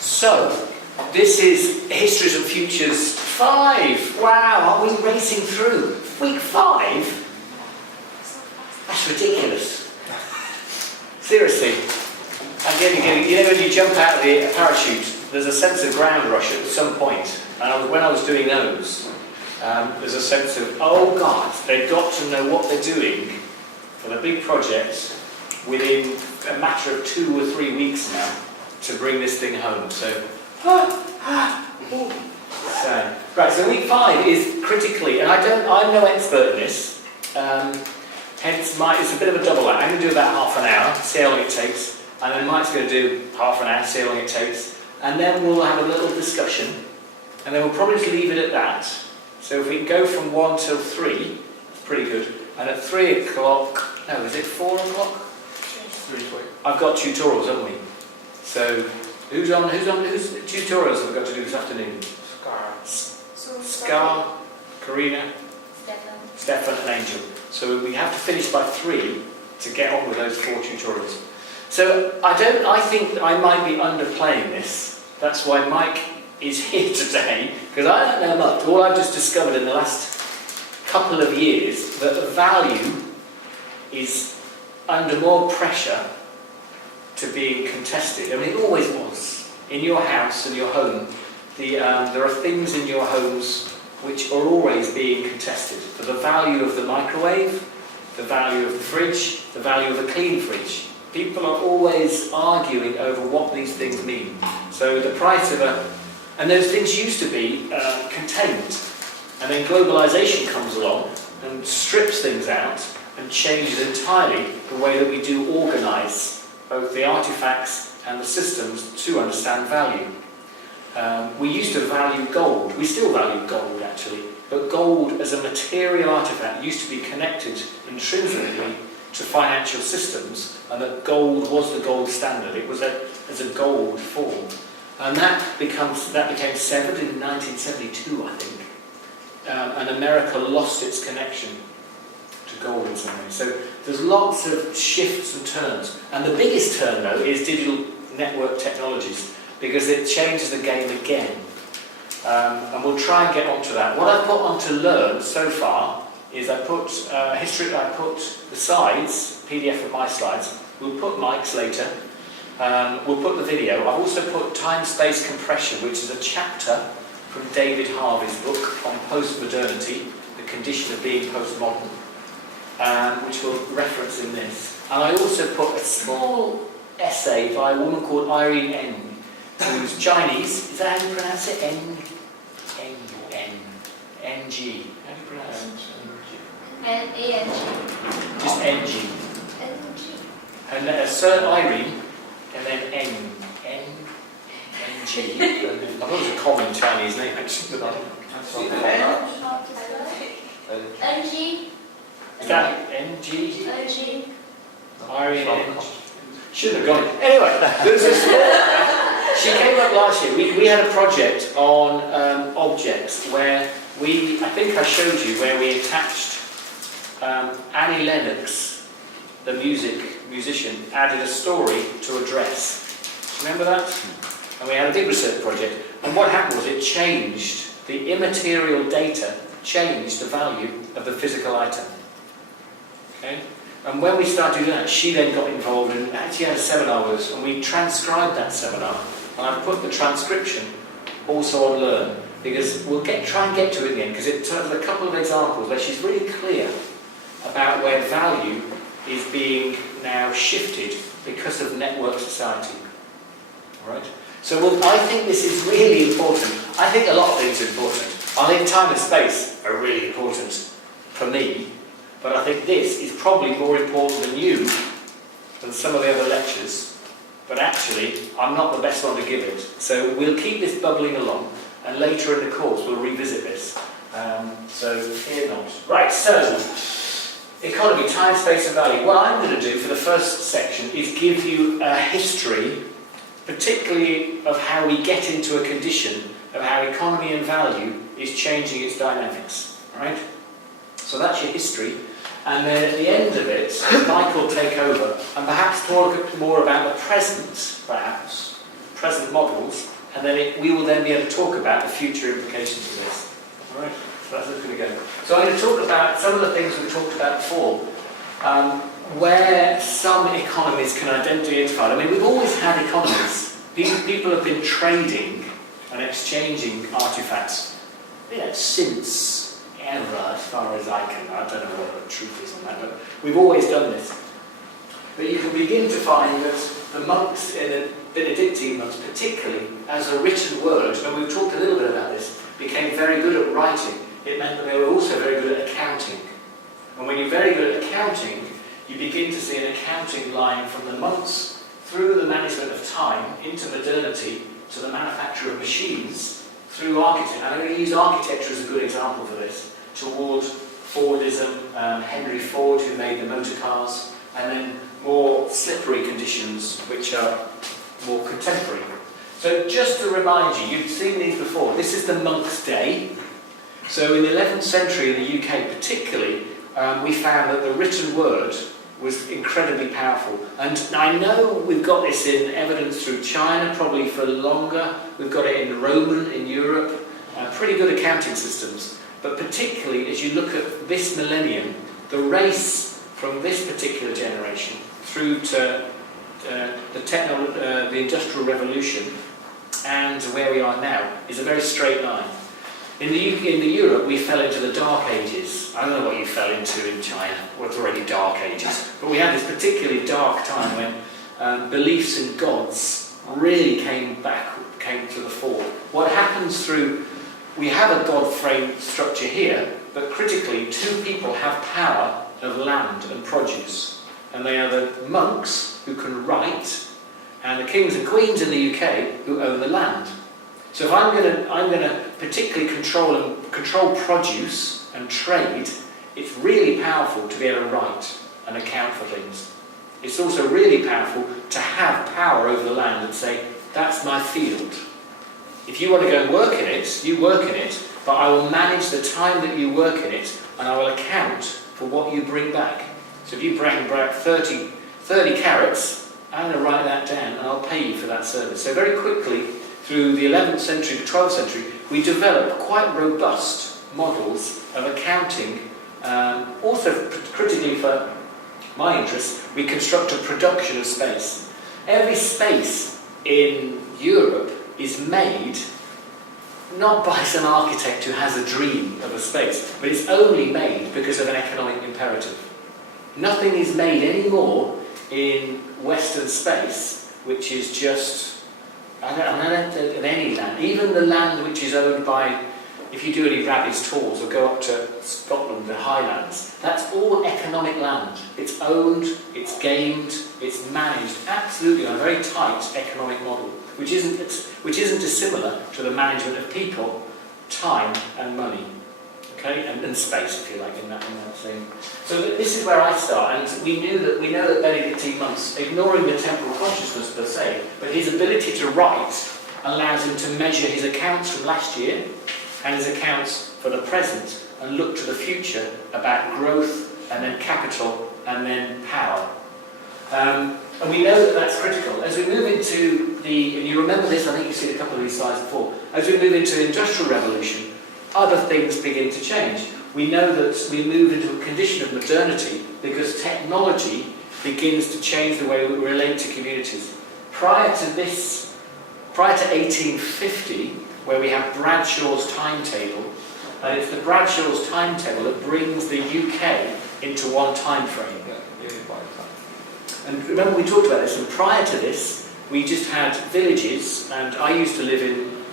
So, this is Histories and Futures 5. Wow, are we racing through? Week 5? That's ridiculous. Seriously. And you know when you jump out of the parachute, there's a sense of ground rush at some point. And when I was doing those, there's a sense of, oh God, they've got to know what they're doing for the big project within a matter of 2 or 3 weeks now to bring this thing home. So, right, so week 5 is critically, and I'm no expert in this, hence it's a bit of a double act. I'm going to do about half an hour, see how long it takes, and then Mike's going to do half an hour, see how long it takes, and then we'll have a little discussion, and then we'll probably just leave it at that. So if we can go from 1 till 3, that's pretty good, and at 3 o'clock, no, is it 4 o'clock? 3 o'clock. I've got tutorials, haven't we? So, whose tutorials have we got to do this afternoon? Scar, Karina, Stefan and Angel. So we have to finish by 3 to get on with those 4 tutorials. So I think that I might be underplaying this. That's why Mike is here today, because I don't know much. All I've just discovered in the last couple of years that the value is under more pressure to being contested. I mean, it always was. In your house and your home, there are things in your homes which are always being contested. For the value of the microwave, the value of the fridge, the value of a clean fridge. People are always arguing over what these things mean. So the price of and those things used to be contained. And then globalization comes along and strips things out and changes entirely the way that we do organise both the artifacts and the systems to understand value. We used to value gold. We still value gold, actually. But gold as a material artifact used to be connected intrinsically to financial systems, and that gold was the gold standard. It was as a gold form. And that became severed in 1972, I think. And America lost its connection to gold in some way. So there's lots of shifts and turns. And the biggest turn, though, is digital network technologies, because it changes the game again. And we'll try and get onto that. What I've put on to learn so far is I put the slides, PDF of my slides. We'll put Mike's later. We'll put the video. I've also put Timespace compression, which is a chapter from David Harvey's book on post-modernity, the condition of being postmodern, which we'll reference in this. And I also put a small essay by a woman called Irene Ng, who's Chinese. Is that how you pronounce it? N-G. How do you pronounce it? N-A-N-G. Just N-G. N-G. And Sir Irene, and then N-G. I thought it was a common Chinese name, actually. N-G. Is that N-G? N-G. Irene N. Should have gone. Anyway, there's a small. She came up last year. We had a project on objects where I think I showed you where we attached Annie Lennox, the musician, added a story to a dress. Do you remember that? And we had a big research project. And what happened was it changed the immaterial data, changed the value of the physical item. Okay? And when we started doing that, she then got involved and actually had a seminar with us, and we transcribed that seminar. And I've put the transcription also on Learn, because we'll try and get to it in the end, because it tells a couple of examples where she's really clear about where value is being now shifted because of network society. All right? So I think this is really important. I think a lot of things are important. I think time and space are really important for me. But I think this is probably more important than some of the other lectures. But actually, I'm not the best one to give it. So we'll keep this bubbling along, and later in the course we'll revisit this. So fear not. Right, so economy, time, space and value. What I'm going to do for the first section is give you a history, particularly of how we get into a condition of how economy and value is changing its dynamics. All right? So that's your history. And then at the end of it, Mike will take over and perhaps talk more about the present, present models, and then we will then be able to talk about the future implications of this. All right, so that's where it's going to go. So I'm going to talk about some of the things we talked about before, where some economies can identify. I mean, we've always had economies. People have been trading and exchanging artifacts, since ever, as far as I don't know what the truth is on that, but we've always done this. But you can begin to find that the monks in the Benedictine monks, particularly as a written word, and we've talked a little bit about this, became very good at writing. It meant that they were also very good at accounting. And when you're very good at accounting, you begin to see an accounting line from the monks through the management of time into modernity to the manufacture of machines through architecture. I'm going to use architecture as a good example for this, toward Fordism, Henry Ford, who made the motor cars, and then more slippery conditions which are more contemporary. So just to remind you, you've seen these before. This is the monk's day. So in the 11th century in the UK particularly, we found that the written word was incredibly powerful. And I know we've got this in evidence through China, probably for longer. We've got it in Roman, in Europe, pretty good accounting systems. But particularly as you look at this millennium, the race from this particular generation through to the Industrial Revolution and where we are now is a very straight line. In the Europe, we fell into the Dark Ages. I don't know what you fell into in China. Well, it's already Dark Ages. But we had this particularly dark time when beliefs in gods really came to the fore. What happens we have a God frame structure here, but critically, two people have power of land and produce. And they are the monks who can write, and the kings and queens in the UK who own the land. So if I'm going to particularly control produce and trade, it's really powerful to be able to write and account for things. It's also really powerful to have power over the land and say, that's my field. If you want to go and work in it, you work in it, but I will manage the time that you work in it, and I will account for what you bring back. So if you bring back 30 carrots, I'm going to write that down and I'll pay you for that service. So very quickly, through the 11th century to 12th century, we developed quite robust models of accounting. Also, critically for my interest, we constructed production of space. Every space in Europe is made not by some architect who has a dream of a space, but it's only made because of an economic imperative. Nothing is made anymore in Western space, which is just, I don't in any land, even the land which is owned by, if you do any rabbits tours or go up to Scotland, the Highlands, that's all economic land. It's owned, it's gamed, it's managed absolutely on a very tight economic model, which isn't dissimilar to the management of people, time and money. Okay, and space, if you like, in that thing. So this is where I start, and we know that Benedictine monks, ignoring the temporal consciousness per se, but his ability to write allows him to measure his accounts from last year and his accounts for the present, and look to the future about growth and then capital and then power. And we know that that's critical. As we move into and you remember this, I think you've seen a couple of these slides before, as we move into the Industrial Revolution, other things begin to change. We know that we move into a condition of modernity because technology begins to change the way we relate to communities. Prior to 1850, where we have Bradshaw's timetable, and it's the Bradshaw's timetable that brings the UK into one time frame. And remember we talked about this, and prior to this, we just had villages, and I used to live in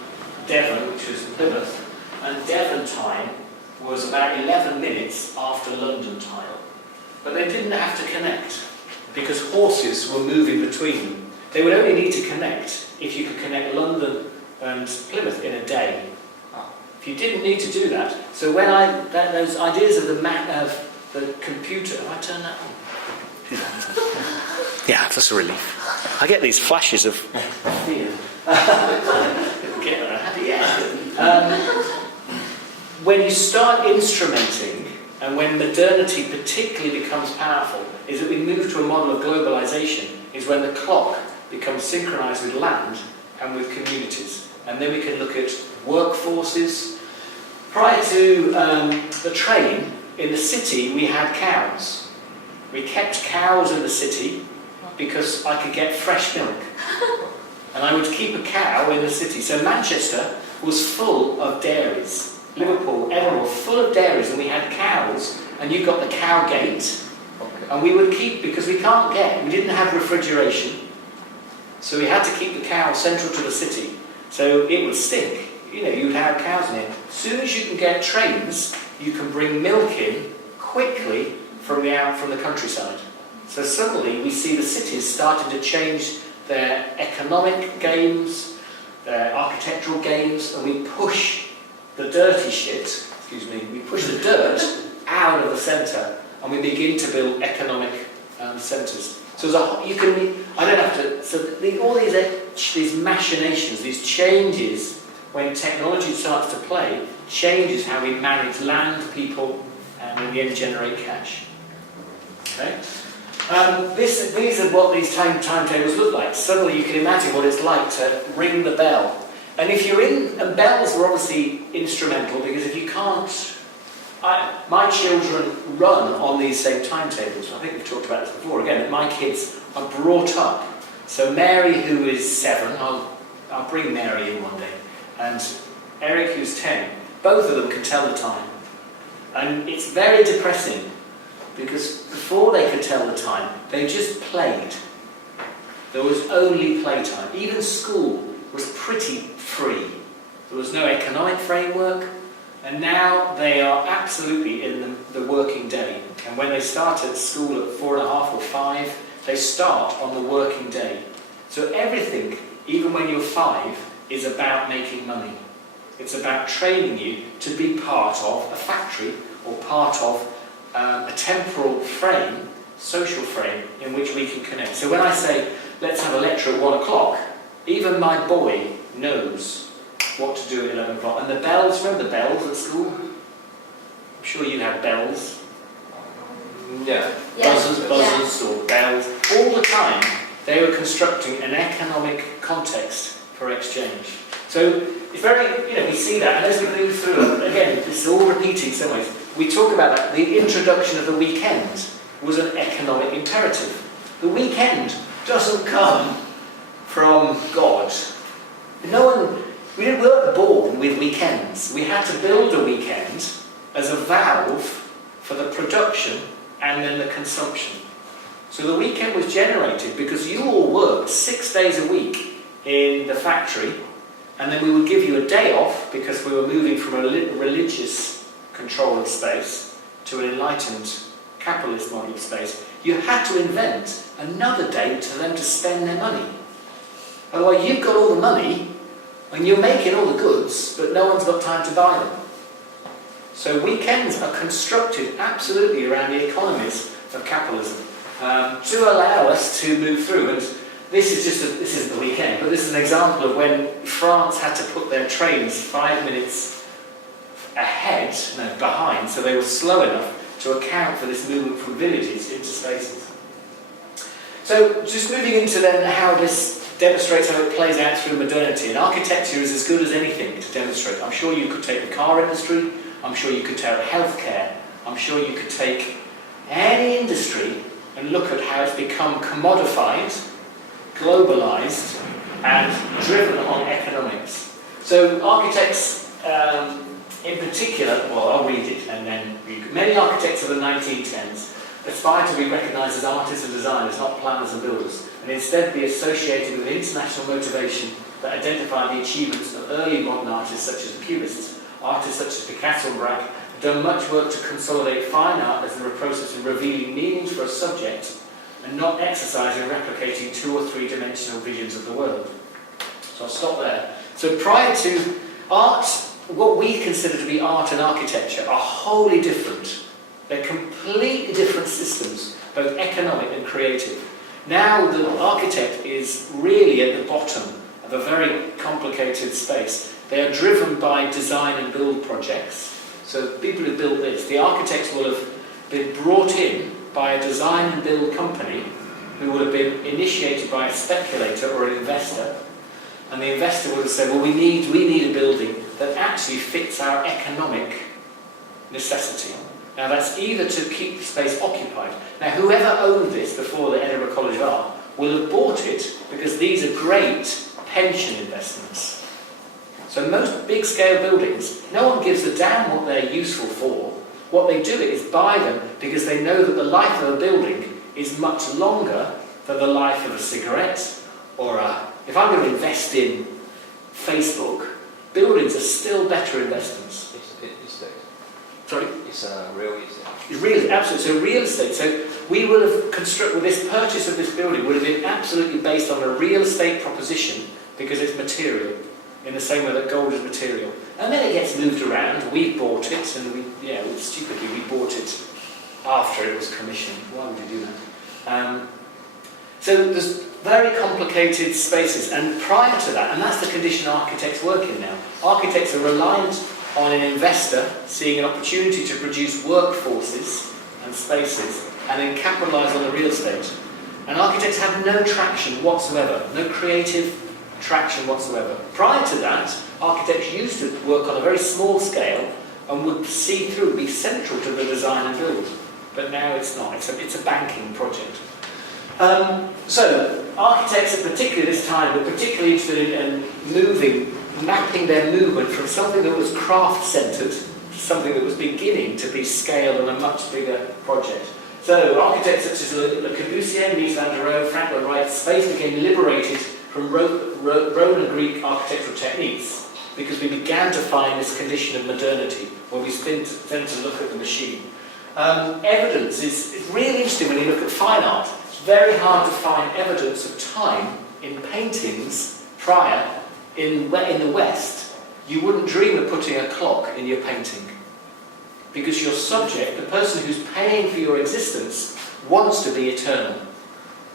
Devon, which was Plymouth, and Devon time was about 11 minutes after London time. But they didn't have to connect, because horses were moving between them. They would only need to connect if you could connect London and Plymouth in a day. If you didn't need to do that, so when those ideas of the computer, have I turned that on? Yeah, that's a relief. I get these flashes of fear. When you start instrumenting, and when modernity particularly becomes powerful, is that we move to a model of globalization, is when the clock becomes synchronized with land, and with communities. And then we can look at workforces. Prior to the train, in the city we had cows. We kept cows in the city because I could get fresh milk. And I would keep a cow in the city. So Manchester was full of dairies. Liverpool, Edinburgh, full of dairies, and we had cows, and you got the cow gate, and we would keep, because we didn't have refrigeration, so we had to keep the cow central to the city, so it would stink. You know, you'd have cows in it. As soon as you can get trains, you can bring milk in quickly from the countryside. So suddenly we see the cities starting to change their economic games, their architectural games, and we push the dirty shit, we push the dirt out of the centre, and we begin to build economic centres. So all these machinations, these changes, when technology starts to play, changes how we manage land, people, and in the end generate cash. Okay? These are what these timetables look like. Suddenly you can imagine what it's like to ring the bell. And if you're and bells are obviously instrumental, because if you can't, my children run on these same timetables. I think we've talked about this before. Again, my kids are brought up. So Mary, who is 7, I'll bring Mary in one day, and Eric, who's 10, both of them can tell the time. And it's very depressing, because before they could tell the time, they just played. There was only playtime. Even school was pretty free. There was no economic framework, and now they are absolutely in the working day. And when they start at school at 4.5 or 5, they start on the working day. So everything, even when you're 5, is about making money. It's about training you to be part of a factory or part of a temporal frame, social frame, in which we can connect. So when I say, let's have a lecture at 1 o'clock, even my boy knows what to do at 11 o'clock. And the bells, remember the bells at school? I'm sure you had bells. Yeah. Buzzers or bells. All the time they were constructing an economic context for exchange. So it's very, we see that. And as we move through, again, it's all repeating in some ways. We talk about that. The introduction of the weekend was an economic imperative. The weekend doesn't come from God. We weren't born with weekends. We had to build a weekend as a valve for the production and then the consumption. So the weekend was generated because you all worked 6 days a week in the factory, and then we would give you a day off because we were moving from a religious control of space to an enlightened capitalist model of space. You had to invent another day for them to spend their money. Otherwise you've got all the money and you're making all the goods, but no one's got time to buy them. So weekends are constructed absolutely around the economies of capitalism to allow us to move through. And this isn't the weekend, but this is an example of when France had to put their trains 5 minutes behind, so they were slow enough to account for this movement from villages into spaces. So just moving into then how this demonstrates how it plays out through modernity. And architecture is as good as anything to demonstrate. I'm sure you could take the car industry, I'm sure you could take healthcare, I'm sure you could take any industry and look at how it's become commodified, globalized, and driven on economics. So architects in particular, well, I'll read it and then many architects of the 1910s aspire to be recognised as artists and designers, not planners and builders, and instead be associated with international motivation that identified the achievements of early modern artists such as the Cubists. Artists such as Picasso and Braque have done much work to consolidate fine art as the process of revealing meanings for a subject and not exercising and replicating 2 or 3 dimensional visions of the world. So I'll stop there. So prior to art, what we consider to be art and architecture are wholly different. They're completely different systems, both economic and creative. Now the architect is really at the bottom of a very complicated space. They are driven by design and build projects. So people who built this, the architects will have been brought in by a design and build company who would have been initiated by a speculator or an investor. And the investor would have said, well, we need a building that actually fits our economic necessity. Now that's either to keep the space occupied. Now whoever owned this before the Edinburgh College of Art will have bought it because these are great pension investments. So most big scale buildings, no one gives a damn what they're useful for. What they do is buy them because they know that the life of a building is much longer than the life of a cigarette or if I'm going to invest in Facebook, buildings are still better investments. It's estate. Sorry? It's real estate. It's real, absolutely. So real estate. So we will have constructed, this purchase of this building would have been absolutely based on a real estate proposition because it's material, in the same way that gold is material. And then it gets moved around. We bought it, and stupidly we bought it after it was commissioned. Why would we do that? So there's very complicated spaces, and prior to that, and that's the condition architects work in now. Architects are reliant on an investor seeing an opportunity to produce workforces and spaces, and then capitalise on the real estate. And architects have no traction whatsoever, no creative traction whatsoever. Prior to that, architects used to work on a very small scale and would see through, be central to the design and build. But now it's not, it's a banking project. So, architects at particularly this time were particularly interested in mapping their movement from something that was craft-centred to something that was beginning to be scaled on a much bigger project. So, architects such as Le Corbusier, Mies van der Rohe, Frank Lloyd Wright, space became liberated from Roman and Greek architectural techniques because we began to find this condition of modernity where we tend to look at the machine. Evidence is really interesting when you look at fine art. It's very hard to find evidence of time in paintings prior in the West. You wouldn't dream of putting a clock in your painting because your subject, the person who's paying for your existence, wants to be eternal.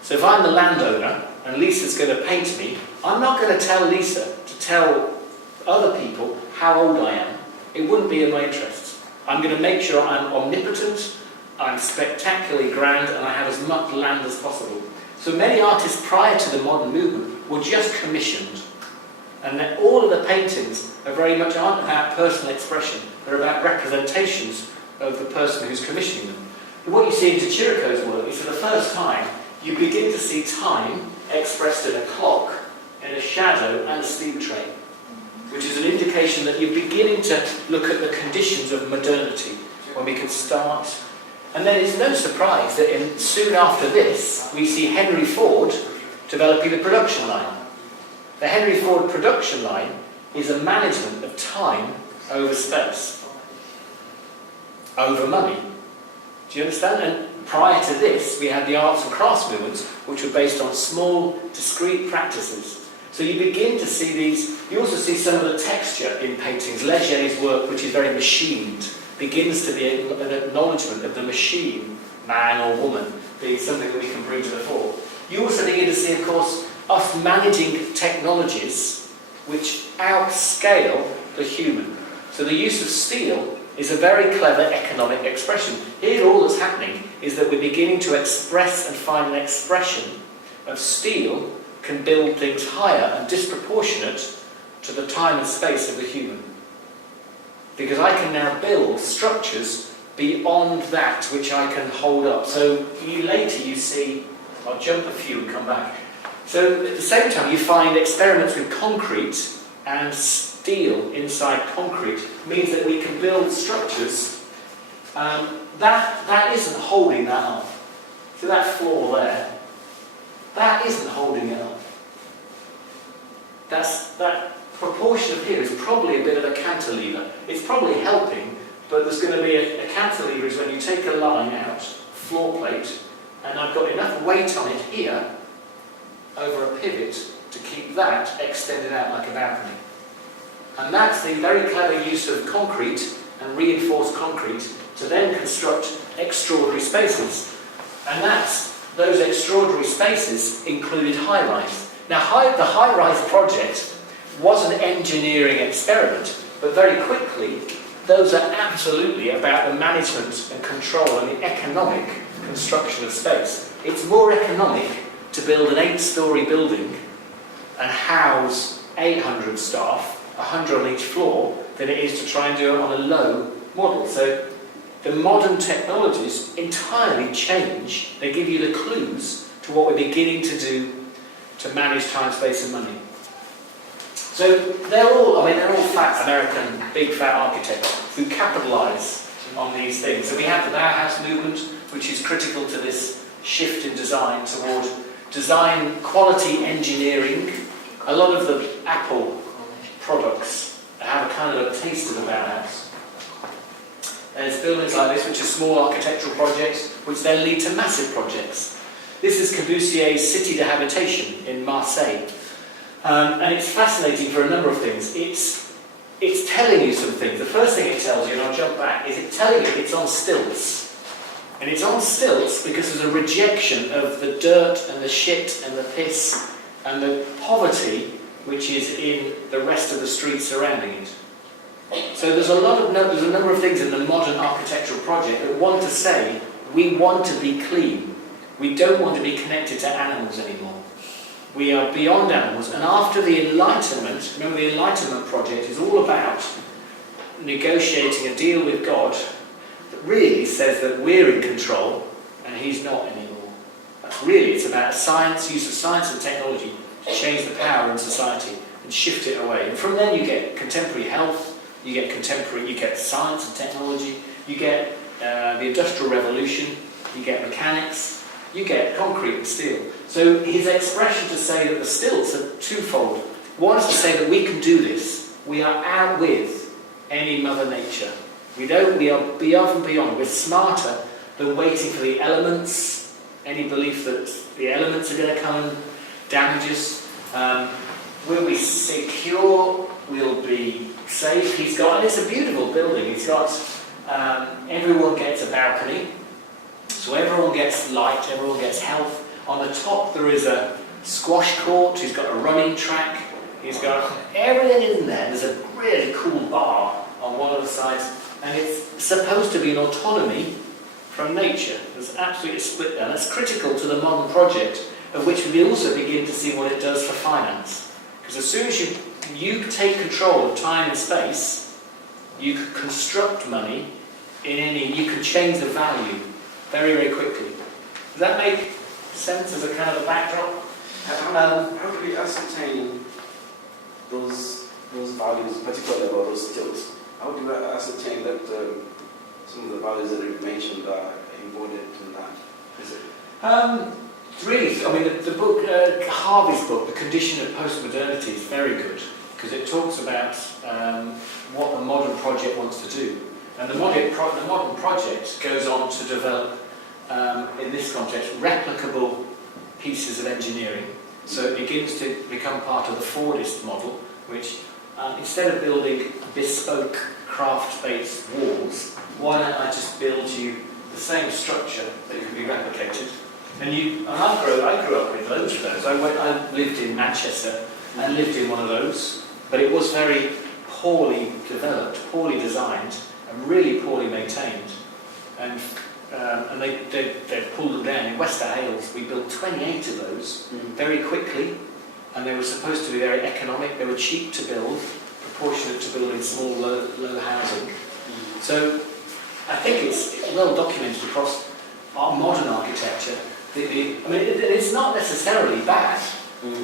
So if I'm the landowner and Lisa's going to paint me, I'm not going to tell Lisa to tell other people how old I am. It wouldn't be in my interest. I'm going to make sure I'm omnipotent, I'm spectacularly grand, and I have as much land as possible. So many artists prior to the modern movement were just commissioned. And that all of the paintings are very much aren't about personal expression, they're about representations of the person who's commissioning them. And what you see in Chirico's work is for the first time, you begin to see time expressed in a clock, in a shadow, and a steel tray, which is an indication that you're beginning to look at the conditions of modernity, when we can start. And then it's no surprise that soon after this, we see Henry Ford developing the production line. The Henry Ford production line is a management of time over space, over money. Do you understand? And prior to this, we had the arts and crafts movements, which were based on small, discrete practices. So you begin to see these. You also see some of the texture in paintings. Legger's work, which is very machined, begins to be an acknowledgement of the machine, man or woman, being something that we can bring to the fore. You also begin to see, of course, us managing technologies which outscale the human. So the use of steel is a very clever economic expression. Here all that's happening is that we're beginning to express and find an expression of steel can build things higher and disproportionate to the time and space of the human. Because I can now build structures beyond that which I can hold up. So later you see, I'll jump a few and come back. So at the same time you find experiments with concrete and steel inside concrete means that we can build structures that isn't holding that up. So that floor there, that isn't holding it up. That proportion of here is probably a bit of a cantilever. It's probably helping, but there's going to be a cantilever is when you take a line out, floor plate, and I've got enough weight on it here over a pivot to keep that extended out like a balcony. And that's the very clever use of concrete and reinforced concrete to then construct extraordinary spaces. And those extraordinary spaces included high-rise. Now, the high-rise project was an engineering experiment, but very quickly, those are absolutely about the management and control and the economic construction of space. It's more economic to build an 8-storey building and house 800 staff, 100 on each floor, than it is to try and do it on a low model. So the modern technologies entirely change. They give you the clues to what we're beginning to do to manage time, space and money. So they're all fat American, big fat architects who capitalise on these things. So we have the Bauhaus movement, which is critical to this shift in design toward design quality engineering. A lot of the Apple products have a kind of a taste of the Bauhaus. There's buildings like this, which are small architectural projects, which then lead to massive projects. This is Corbusier's City de Habitation in Marseille. And it's fascinating for a number of things. It's telling you some things. The first thing it tells you, and I'll jump back, is it's telling you it's on stilts. And it's on stilts because there's a rejection of the dirt and the shit and the piss and the poverty which is in the rest of the streets surrounding it. So there's a number of things in the modern architectural project that want to say we want to be clean. We don't want to be connected to animals anymore. We are beyond animals. And after the Enlightenment, remember the Enlightenment project is all about negotiating a deal with God that really says that we're in control and he's not anymore. Really, it's about use of science and technology to change the power in society and shift it away. And from then you get contemporary health, you get science and technology, you get the Industrial Revolution, you get mechanics, you get concrete and steel. So his expression to say that the stilts are twofold. One is to say that we can do this. We are out with any Mother Nature. We are beyond and beyond. We're smarter than waiting for the elements, any belief that the elements are going to come and damage us. We'll be secure, we'll be safe. And it's a beautiful building. He's got, everyone gets a balcony. So everyone gets light, everyone gets health. On the top there is a squash court, he's got a running track, he's got everything in there. There's a really cool bar on one of the sides, and it's supposed to be an autonomy from nature. There's absolutely a split there. That's critical to the modern project, of which we also begin to see what it does for finance. Because as soon as you take control of time and space, you can construct money you can change the value very, very quickly. Does that make sense as a kind of a backdrop? How do we ascertain those values, particularly about those stilts? How do we ascertain that some of the values that you mentioned are embodied in that? Is it? Really, the book, Harvey's book, The Condition of Postmodernity, is very good because it talks about what the modern project wants to do. And the modern project goes on to develop, in this context, replicable pieces of engineering. So it begins to become part of the Fordist model, which instead of building bespoke craft-based walls, why don't I just build you the same structure that can be replicated? And I grew up with loads of those. I lived in Manchester and lived in one of those, but it was very poorly developed, poorly designed, and really poorly maintained. And they pulled them down. In Wester Hales, we built 28 of those very quickly, and they were supposed to be very economic. They were cheap to build, proportionate to building small, low housing. So I think it's well documented across our modern architecture. It's not necessarily bad.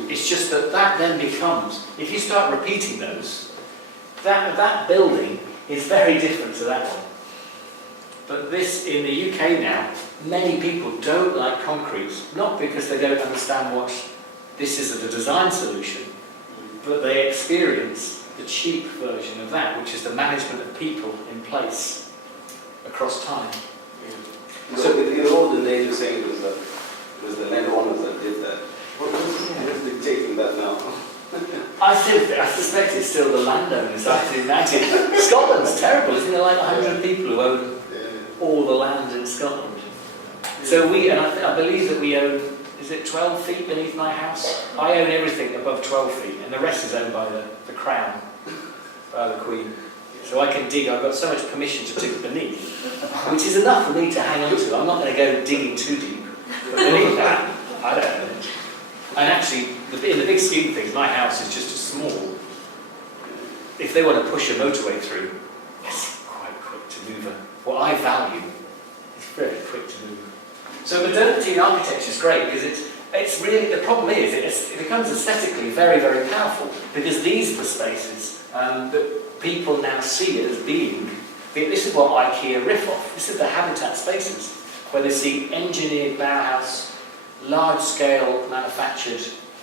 It's just that then becomes, if you start repeating those, that building is very different to that one. But this, in the UK now, many people don't like concrete, not because they don't understand what this is as a design solution, but they experience the cheap version of that, which is the management of people in place across time. So in the olden days, you're saying it was the landowners that did that. What's dictating that now? I suspect it's still the landowners, I can imagine. Scotland's terrible, isn't there? Like 100 people who own all the land in Scotland. So I believe that we own, is it 12 feet beneath my house? I own everything above 12 feet, and the rest is owned by the Crown, by the Queen. So I can dig, I've got so much permission to dig beneath, which is enough for me to hang on to. I'm not going to go digging too deep. But beneath that, I don't know. And actually, in the big scheme of things, my house is just a small. If they want to push a motorway through, it's quite quick to move. What I value is very quick to move. So modernity in architecture is great because it's really, the problem is it becomes aesthetically very, very powerful because these are the spaces that people now see as being, this is what IKEA riff off, this is the habitat spaces where they see engineered Bauhaus, large-scale manufactured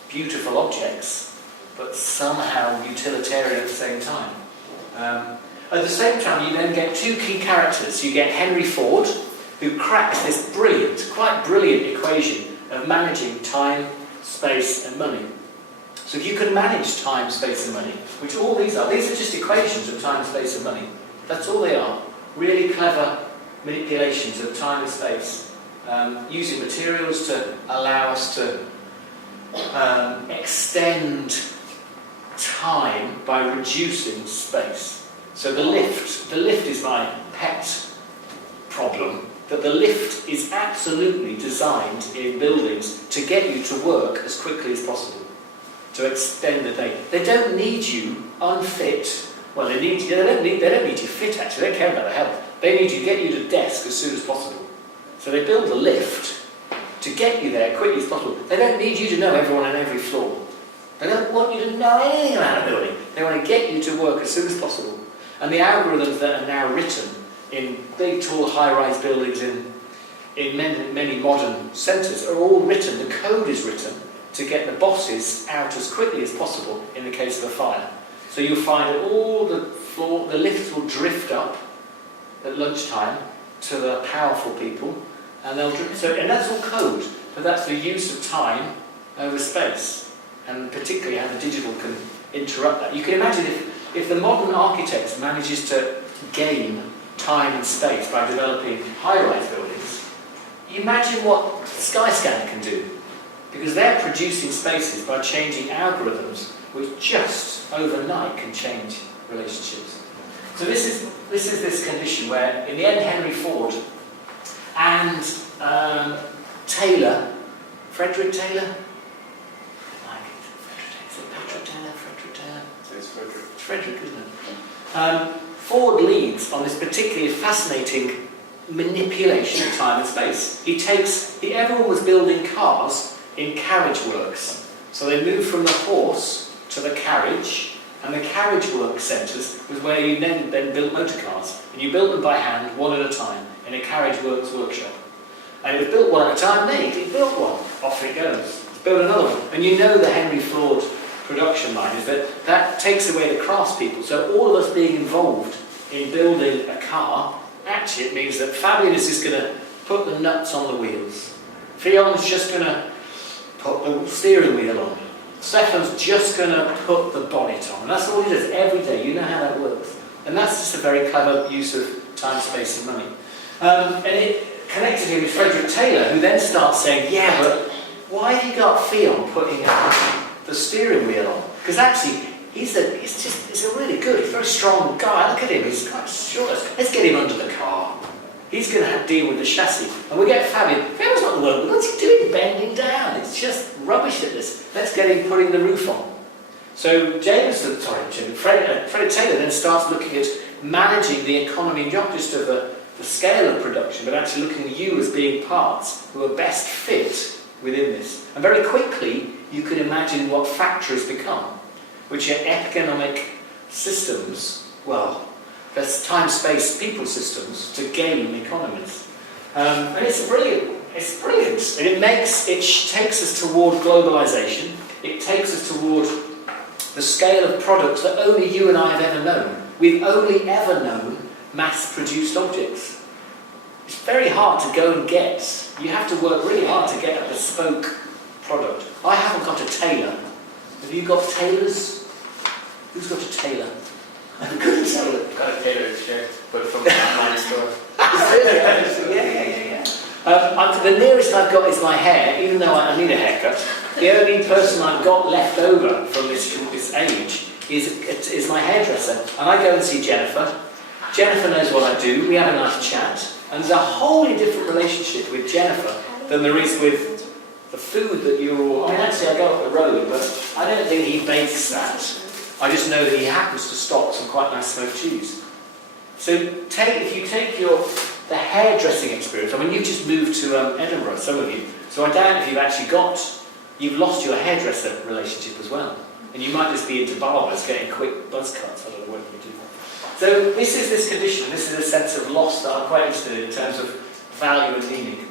beautiful objects, but somehow utilitarian at the same time. At the same time, you then get two key characters. You get Henry Ford, who cracks this brilliant, quite brilliant equation of managing time, space, and money. So if you can manage time, space, and money, which all these are just equations of time, space, and money. That's all they are. Really clever manipulations of time and space, using materials to allow us to extend time by reducing space. So the lift is my pet problem, that the lift is absolutely designed in buildings to get you to work as quickly as possible, to extend the day. They don't need you unfit. Well, they don't need you fit actually, they don't care about the health. They need to get you to desk as soon as possible. So they build a lift to get you there quickly as possible. They don't need you to know everyone on every floor. They don't want you to know anything about a building. They want to get you to work as soon as possible. And the algorithms that are now written in big, tall, high-rise buildings in many modern centres are all written, the code is written to get the bosses out as quickly as possible in the case of a fire. So you'll find that all the lifts will drift up at lunchtime to the powerful people, and and that's all code, but that's the use of time over space, and particularly how the digital can interrupt that. You can imagine if the modern architect manages to gain time and space by developing high-rise buildings, you imagine what Skyscanner can do, because they're producing spaces by changing algorithms which just overnight can change relationships. So this is this condition where, in the end, Henry Ford and Taylor, Frederick Taylor, It's Frederick. It's Frederick, isn't it? Ford leads on this particularly fascinating manipulation of time and space. Everyone was building cars in carriage works. So they moved from the horse to the carriage, and the carriage work centres was where you then built motor cars. And you built them by hand, one at a time, in a carriage works workshop. And it was built one at a time, it built one, off it goes. Let's build another one. And you know the Henry Ford production line is that takes away the craftspeople. So all of us being involved in building a car, actually it means that Fabian is just going to put the nuts on the wheels. Fion's just going to put the steering wheel on. Stefan's just going to put the bonnet on. And that's all he does every day. You know how that works. And that's just a very clever use of time, space and money. And it connected him with Frederick Taylor, who then starts saying, yeah, but why have you got Fion putting the steering wheel on? Because actually, he's a really good, he's a very strong guy. Look at him, he's quite short. Let's get him under the car. He's going to have to deal with the chassis. And we get Fabian. Fabian's not the one. What's he doing bending down? It's just rubbish at this. Let's get him putting the roof on. So Fred Taylor then starts looking at managing the economy, not just of the scale of production, but actually looking at you as being parts who are best fit within this. And very quickly, you can imagine what factories become, which are economic systems, well, that's time-space people systems to game economies. And it's brilliant. It's brilliant. And it takes us toward globalization. It takes us toward the scale of products that only you and I have ever known. We've only ever known mass-produced objects. It's very hard to go and get. You have to work really hard to get a bespoke product. I haven't got a tailor. Have you got tailors? Who's got a tailor? I've got a tailor. Got a tailor's shirt, but from the online store. Yeah. The nearest I've got is my hair, even though I need a haircut. The only person I've got left over from this age is my hairdresser. And I go and see Jennifer. Jennifer knows what I do. We have a nice chat. And there's a wholly different relationship with Jennifer than there is with the food that you're all... I mean, actually, I go up the road, but I don't think he bakes that. I just know that he happens to stock some quite nice smoked cheese. So if you take the hairdressing experience, I mean, you've just moved to Edinburgh, some of you, so I doubt if you've lost your hairdresser relationship as well. And you might just be into barbers getting quick buzz cuts. I don't know whether you do that. So this is this condition, this is a sense of loss that I'm quite interested in terms of value and meaning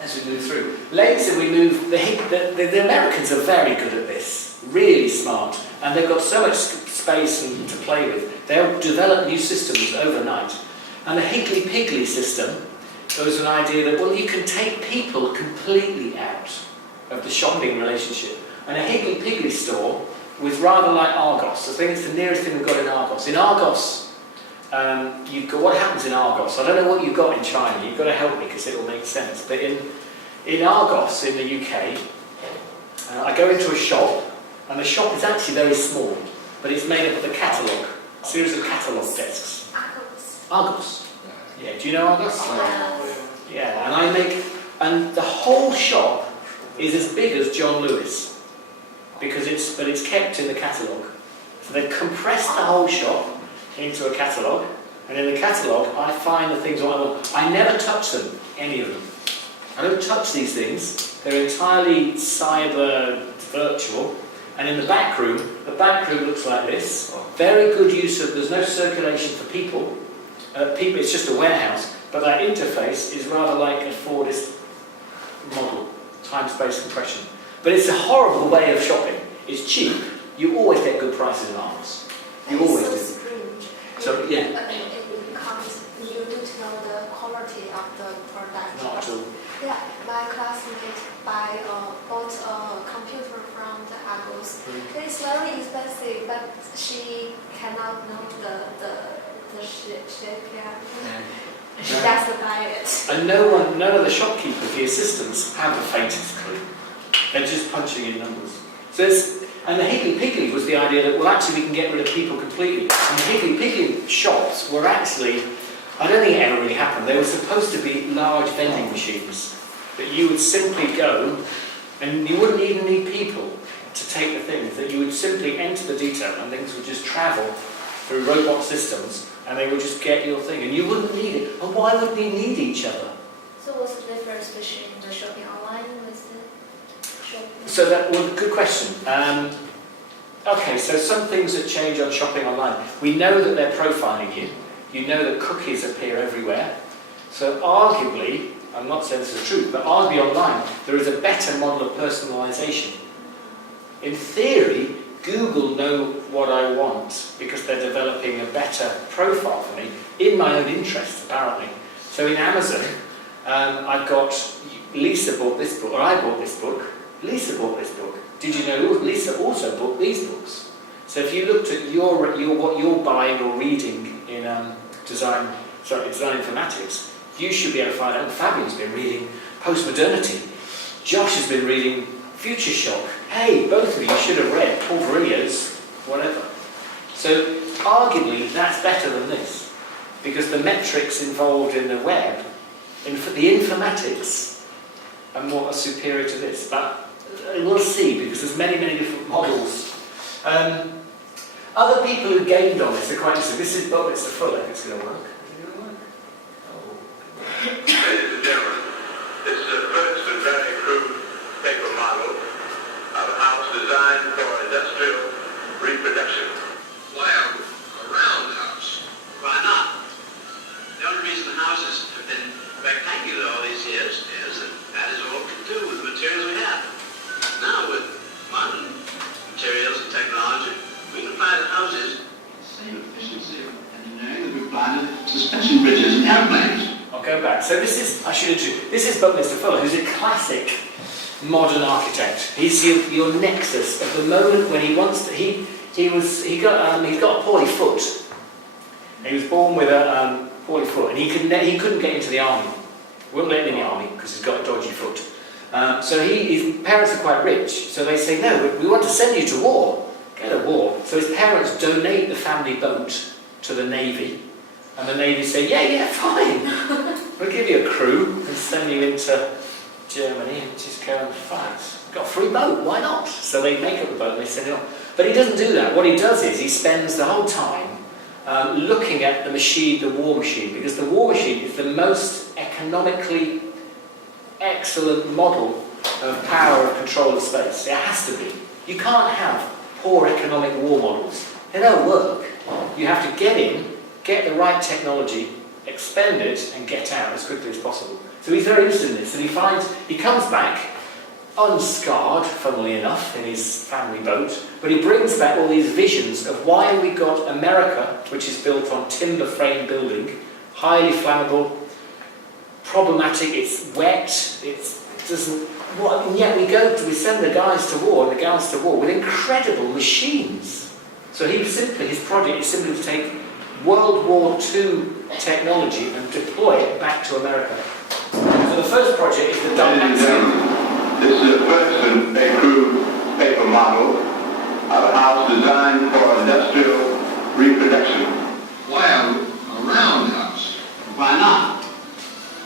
as we move through. Later we move, the Americans are very good at this, really smart, and they've got so much space to play with. They'll develop new systems overnight. And the Higgly-Piggly system was an idea that, well, you can take people completely out of the shopping relationship. And a Higgly-Piggly store was rather like Argos. I think it's the nearest thing we've got in Argos. In Argos, you've got, what happens in Argos? I don't know what you've got in China. You've got to help me because it will make sense. But in Argos, in the UK, I go into a shop, and the shop is actually very small, but it's made up of a catalogue, a series of catalogue desks. Argos. Yeah, do you know Argos? Yeah, and the whole shop is as big as John Lewis, but it's kept in the catalogue. So they've compressed the whole shop into a catalogue, and in the catalogue I find the things I want. I never touch them, any of them. I don't touch these things. They're entirely cyber virtual. And in the back room looks like this. Very good use of, there's no circulation for people. It's just a warehouse, but that interface is rather like a Fordist model, time-space compression. But it's a horrible way of shopping. It's cheap. You always get good prices in Argos. You always do. Strange. So, yeah. It becomes, you don't know the quality of the product. Not at all. Yeah, my classmate bought a computer from the Argos. It's very expensive, but she cannot know the shape. She doesn't buy it. And none of the shopkeepers, the assistants, have the faintest clue. They're just punching in numbers. And the Higgly-Piggly was the idea that, well, actually we can get rid of people completely. And the Higgly-Piggly shops were actually, I don't think it ever really happened, they were supposed to be large vending machines that you would simply go, and you wouldn't even need people to take the things, that you would simply enter the detail and things would just travel through robot systems and they would just get your thing, and you wouldn't need it. And why would we need each other? So what's the difference between the shopping online and the shopping? So good question. Okay, so some things that change on shopping online. We know that they're profiling you. You know that cookies appear everywhere. So arguably, I'm not saying this is the truth, but arguably online, there is a better model of personalisation. In theory, Google know what I want because they're developing a better profile for me in my own interest, apparently. So in Amazon, I've got Lisa bought this book, or I bought this book. Lisa bought this book. Did you know Lisa also bought these books? So if you looked at what you're buying or reading in design informatics, you should be able to find out. Fabian's been reading Postmodernity. Josh has been reading Future Shock. Hey, both of you should have read Paul Virilio's whatever. So arguably that's better than this, because the metrics involved in the web, the informatics, are more superior to this. But we'll see, because there's many different models. Other people who gamed on this are quite interesting. This is Buckminster Fuller. It's going to work. Ladies and gentlemen, this is a first and very crude paper model of a house designed for industrial reproduction. Why a roundhouse? Why not? The only reason houses have been rectangular all these years is that is all we can do with the materials we have. Now with modern materials and technology, we can find houses with the same efficiency and engineering that we find in suspension bridges and airplanes. I'll go back. So this is Buckminster Fuller, who's a classic modern architect. He's your nexus of the moment when he wants to. He's got a poorly foot. He was born with a poorly foot, and he couldn't get into the army. Wouldn't let him in the army because he's got a dodgy foot. So his parents are quite rich. So they say, no, we want to send you to war. Get a war. So his parents donate the family boat to the Navy. And the Navy say, yeah, fine. We'll give you a crew and send you into Germany and just go and France. Got a free boat, why not? So they make up the boat and they send it on. But he doesn't do that. What he does is he spends the whole time looking at the machine, the war machine, because the war machine is the most economically excellent model of power of control of space. It has to be. You can't have poor economic war models. They don't work. You have to get in, get the right technology, expend it, and get out as quickly as possible. So he's very interested in this, and he comes back unscarred, funnily enough, in his family boat, but he brings back all these visions of why we got America, which is built on timber frame building, highly flammable, problematic, it's wet, it doesn't, and yet we send the guys to war and the gals to war with incredible machines. So his project is simply to take World War II technology and deploy it back to America. So the first project is the dynamic. This is the first and a crude paper model of a house designed for industrial reproduction. Why a roundhouse? Why not?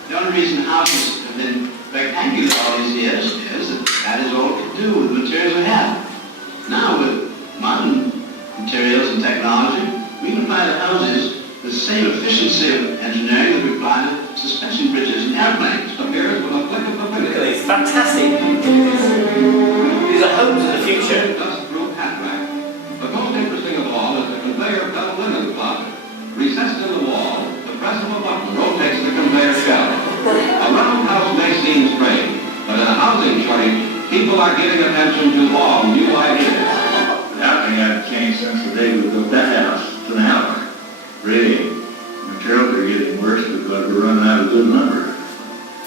The only reason houses have been rectangular all these years is that is all it can do with the materials we have. Now with modern materials and technology, we can apply to houses the same efficiency of engineering that we apply to suspension bridges and airplanes. Appears with a flick of the finger. Look at these fantastic images. These are homes of the future. Dust-proof hat rack. But most interesting of all is the conveyor belt linen closet. Recessed in the wall, the press of a button rotates the conveyor belt. A roundhouse may seem strange, but in a housing shortage, people are giving attention to all new ideas. Nothing has changed since the day we built that house to now. Really, materials are getting worse because we're running out of good lumber.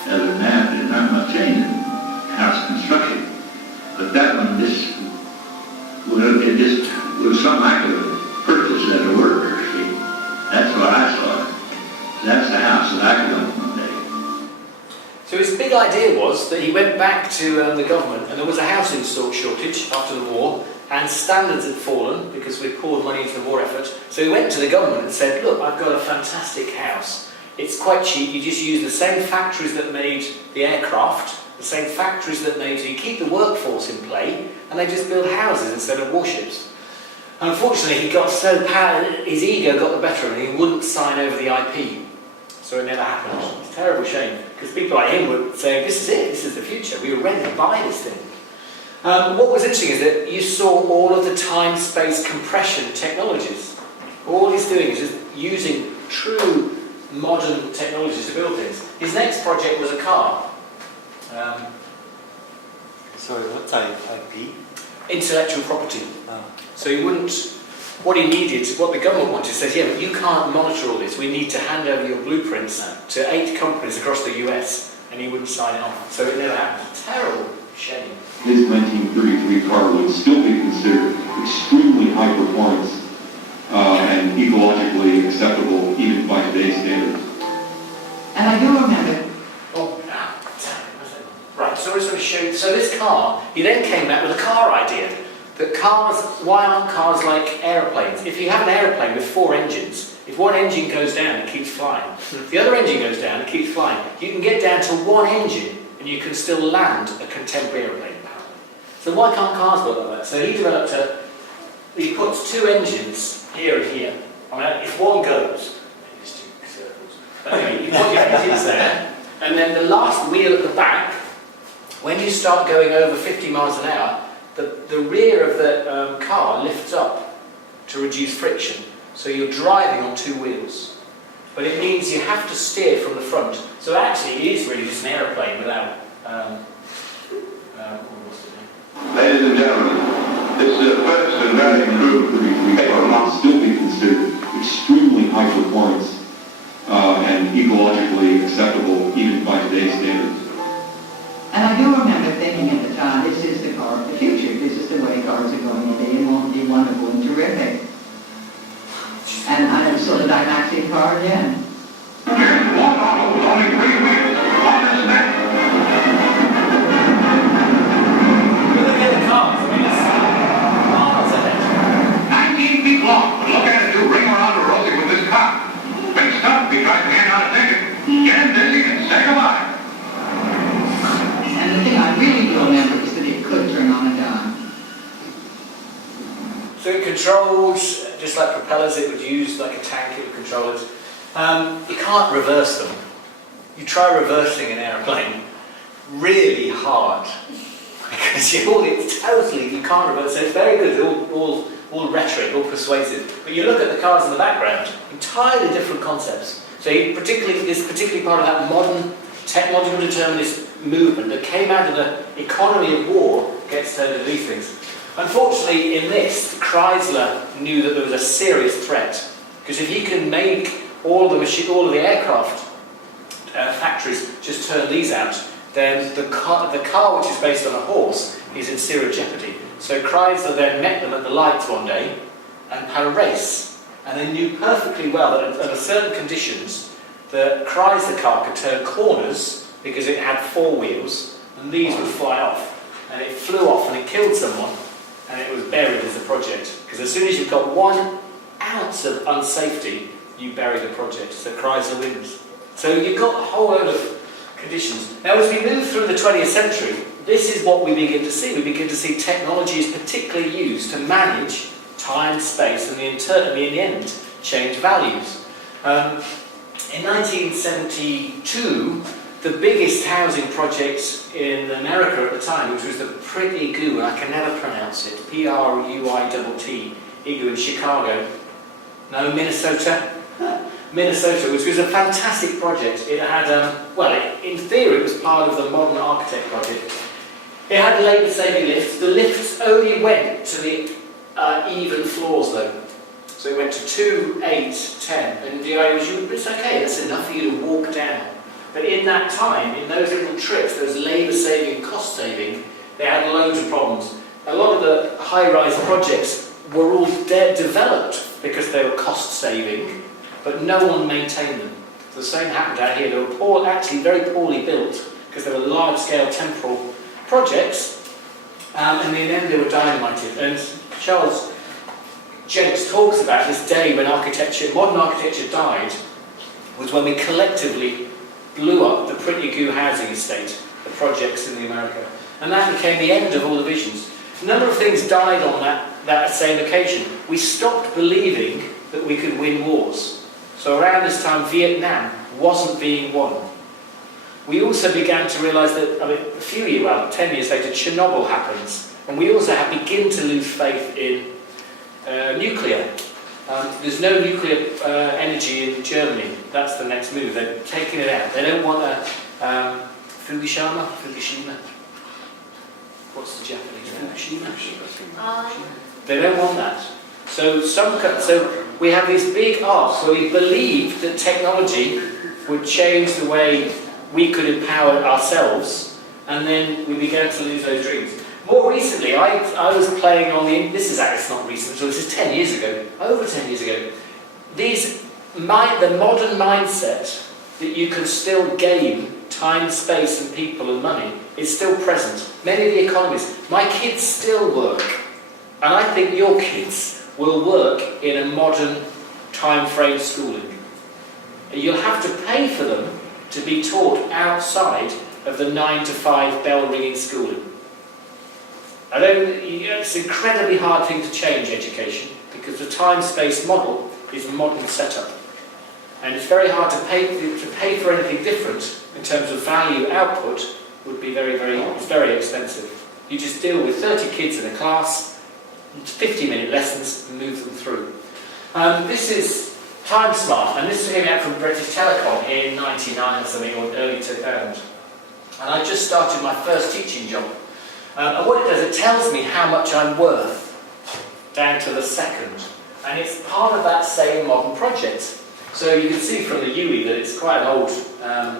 Other than that, there's not much change in house construction. But that one, it just was something I could purchase as a worker, see. That's what I saw. That's the house that I could own one day. So his big idea was that he went back to the government, and there was a housing shortage after the war, and standards had fallen because we'd poured money into the war effort. So he went to the government and said, look, I've got a fantastic house. It's quite cheap, you just use the same factories that made the aircraft, the same factories that made, so you keep the workforce in play, and they just build houses instead of warships. Unfortunately, he got so his ego got the better of him, and he wouldn't sign over the IP. So it never happened. It's a terrible shame, because people like him were saying, this is it, this is the future, we were ready to buy this thing. What was interesting is that you saw all of the time-space compression technologies. All he's doing is just using true modern technologies to build things. His next project was a car. Sorry, what type? IP? Intellectual property. So he wouldn't, what he needed, what the government wanted, said, yeah, but you can't monitor all this. We need to hand over your blueprints to 8 companies across the US, and he wouldn't sign it on. So it never happened. Terrible shame. His 1933 car would still be considered extremely high performance and ecologically acceptable even by today's standards. And I do remember. Right, so I just want to show you. So this car, he then came back with a car idea. That cars, why aren't cars like aeroplanes? If you have an aeroplane with 4 engines, if one engine goes down, it keeps flying. If the other engine goes down, it keeps flying. You can get down to 1 engine, and you can still land a contemporary aeroplane. So why can't cars work like that? So he developed he puts 2 engines here and here. I mean, if one goes, it's 2 circles. But anyway, you put your engines there, and then the last wheel at the back, when you start going over 50 miles an hour, the rear of the car lifts up to reduce friction. So you're driving on 2 wheels. But it means you have to steer from the front. So actually, it is really just an aeroplane without... Ladies and gentlemen, this is the first and very crude paper model. Still be considered extremely high performance and ecologically acceptable even by today's standards. And I do remember thinking at the time, this is the car of the future. This is the way cars are going to be and won't be wonderful and terrific. And I saw the dynamic car again. Here's one model with only 3 wheels on this neck. Look at the cars, I mean, it's miles ahead. 19 feet long, but look at it do ring around the rosy with this car. Big stuff if he tries to hand out a ticket. Get him busy and say goodbye. propellers it would use, like a tank it would control it. You can't reverse them. You try reversing an aeroplane, really hard. Because you can't reverse it. It's very good, all rhetoric, all persuasive. But you look at the cars in the background, entirely different concepts. So this particularly part of that modern technological determinist movement that came out of the economy of war gets turned into these things. Unfortunately, in this, Chrysler knew that there was a serious threat. Because if he can make all of the aircraft factories just turn these out, then the car which is based on a horse is in serious jeopardy. So Chrysler then met them at the lights one day and had a race. And they knew perfectly well that under certain conditions, the Chrysler car could turn corners because it had 4 wheels, and these would fly off. And it flew off and it killed someone, and it was buried as a project. Because as soon as you've got 1 ounce of unsafety, you bury the project. So Chrysler wins. So you've got a whole load of conditions. Now, as we move through the 20th century, this is what we begin to see. We begin to see technology is particularly used to manage time, space, and in the end, change values. In 1972, the biggest housing project in America at the time, which was the Pretty Goo, and I can never pronounce it, P-R-U-I-T-T, Igloo in Chicago. No, Minnesota. Minnesota, which was a fantastic project. It had, in theory, it was part of the Modern Architect project. It had labour-saving lifts. The lifts only went to the even floors, though. So it went to 2, 8, 10, and the idea was, it's okay, that's enough for you to walk down. But in that time, in those little tricks, those labour-saving, cost-saving, they had loads of problems. A lot of the high-rise projects were all developed because they were cost-saving, but no one maintained them. So the same happened out here. They were actually very poorly built because they were large-scale temporal projects, and in the end they were dynamited. And Charles Jenks talks about this day when modern architecture died, was when we collectively blew up the Pretty Goo housing estate, the projects in America. And that became the end of all the visions. A number of things died on that same occasion. We stopped believing that we could win wars. So around this time, Vietnam wasn't being won. We also began to realise that, 10 years later, Chernobyl happens. And we also begin to lose faith in nuclear. There's no nuclear energy in Germany. That's the next move. They're taking it out. They don't want a Fukushima? What's the Japanese? Fukushima? They don't want that. So we have these big arcs where we believed that technology would change the way we could empower ourselves, and then we began to lose those dreams. More recently, I was playing on it's not recent, so this is 10 years ago, over 10 years ago. The modern mindset that you can still gain time, space and people and money is still present. Many of the economies, my kids still work, and I think your kids will work in a modern time frame schooling. You'll have to pay for them to be taught outside of the 9 to 5 bell ringing schooling. It's an incredibly hard thing to change education because the time-space model is a modern setup. And it's very hard to pay for anything different in terms of value output would be it's very expensive. You just deal with 30 kids in a class, 50-minute lessons and move them through. This is TimeSmart, and this came out from British Telecom in 99 or something, or early 2000. And I just started my first teaching job. And what it does, it tells me how much I'm worth, down to the second. And it's part of that same modern project. So you can see from the UI that it's quite an old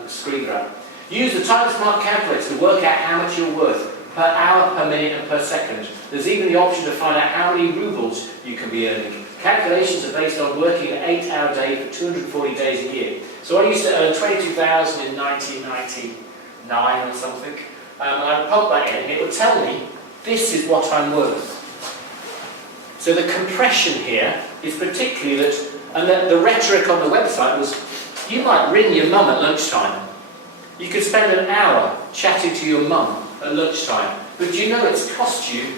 screen grab. Use the TimeSmart calculator to work out how much you're worth per hour, per minute and per second. There's even the option to find out how many rubles you can be earning. Calculations are based on working an 8-hour day for 240 days a year. So I used to earn 22,000 in 1999 or something. And I pop that in and it would tell me, this is what I'm worth. So the compression here is particularly the rhetoric on the website was, you might ring your mum at lunchtime. You could spend an hour chatting to your mum at lunchtime. But do you know it's cost you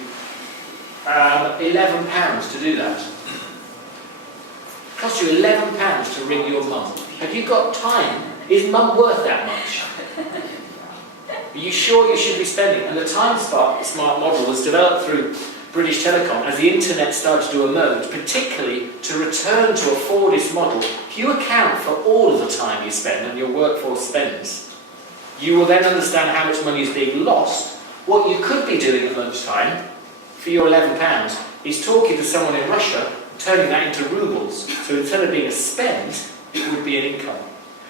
£11 to do that? cost you £11 to ring your mum. Have you got time? Is mum worth that much? Are you sure you should be spending? And the Timespace smart model was developed through British Telecom as the internet started to emerge, particularly to return to a Fordist model. If you account for all of the time you spend and your workforce spends, you will then understand how much money is being lost. What you could be doing at lunchtime for your £11 is talking to someone in Russia, turning that into rubles. So instead of being a spend, it would be an income.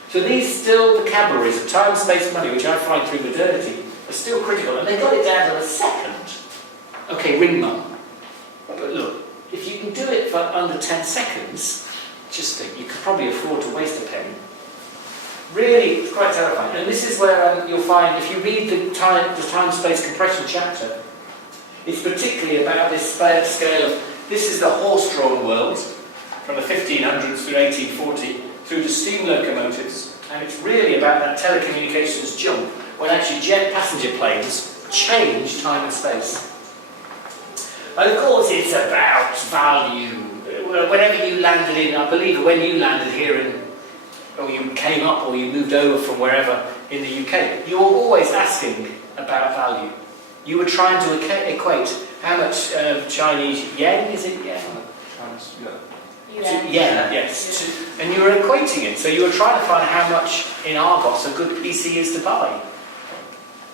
So these still vocabularies of time, space, money, which I find through modernity, are still critical. And they got it down to a second. Okay, ring mum. But look, if you can do it for under 10 seconds, just think, you could probably afford to waste a penny. Really, it's quite terrifying. And this is where you'll find, if you read the time-space compression chapter, it's particularly about this scale of, this is the horse-drawn world, from the 1500s through 1840, through to steam locomotives, and it's really about that telecommunications jump, when actually jet passenger planes change time and space. And of course it's about value. Whenever you landed in, I believe when you landed here in, or you came up or you moved over from wherever in the UK, you were always asking about value. You were trying to equate how much Chinese yen, is it yen? Yen, yes. And you were equating it. So you were trying to find how much in Argos a good PC is to buy.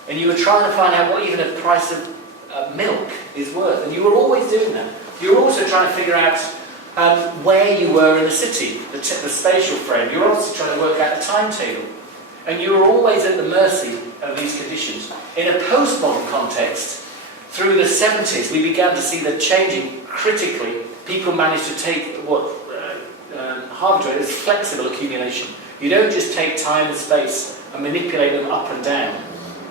And you were trying to find out what even the price of milk is worth. And you were always doing that. You were also trying to figure out where you were in the city, the spatial frame. You were also trying to work out the timetable. And you were always at the mercy of these conditions. In a postmodern context, through the 70s, we began to see that changing critically. People managed to take what Harvard is flexible accumulation. You don't just take time and space and manipulate them up and down.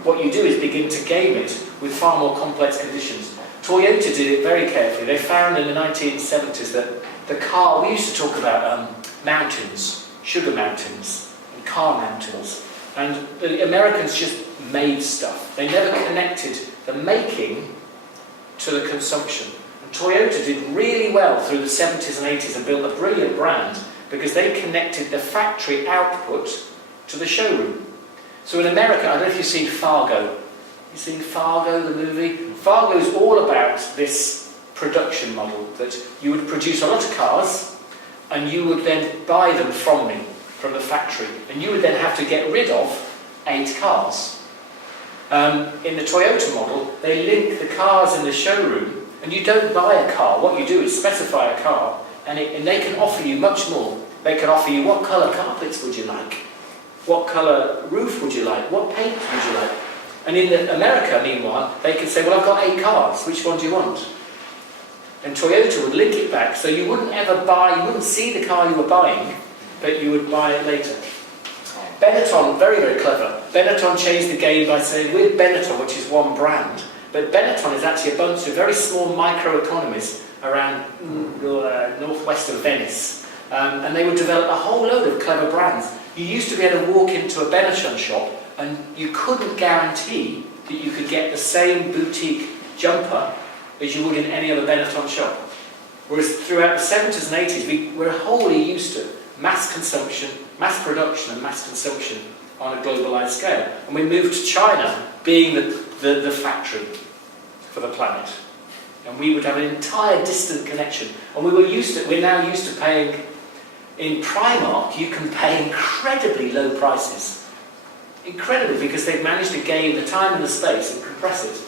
What you do is begin to game it with far more complex conditions. Toyota did it very carefully. They found in the 1970s that the car, we used to talk about mountains, sugar mountains, and car mountains. And the Americans just made stuff. They never connected the making to the consumption. Toyota did really well through the 70s and 80s and built a brilliant brand because they connected the factory output to the showroom. So in America, I don't know if you've seen Fargo. You've seen Fargo, the movie? Fargo is all about this production model that you would produce a lot of cars and you would then buy them from me, from the factory. And you would then have to get rid of 8 cars. In the Toyota model, they link the cars in the showroom. And you don't buy a car. What you do is specify a car, and they can offer you much more. They can offer you, what colour carpets would you like? What colour roof would you like? What paint would you like? And in America, meanwhile, they can say, well, I've got 8 cars. Which one do you want? And Toyota would link it back, so you wouldn't ever buy, you wouldn't see the car you were buying, but you would buy it later. Benetton, very, very clever. Benetton changed the game by saying, with Benetton, which is one brand, but Benetton is actually a bunch of very small micro-economies around northwest of Venice. And they would develop a whole load of clever brands. You used to be able to walk into a Benetton shop and you couldn't guarantee that you could get the same boutique jumper as you would in any other Benetton shop. Whereas throughout the 70s and 80s, we were wholly used to mass consumption, mass production and mass consumption on a globalised scale. And we moved to China being the factory for the planet. And we would have an entire distant connection. And we're now used to paying, in Primark, you can pay incredibly low prices. Incredibly, because they've managed to gain the time and the space and compress it.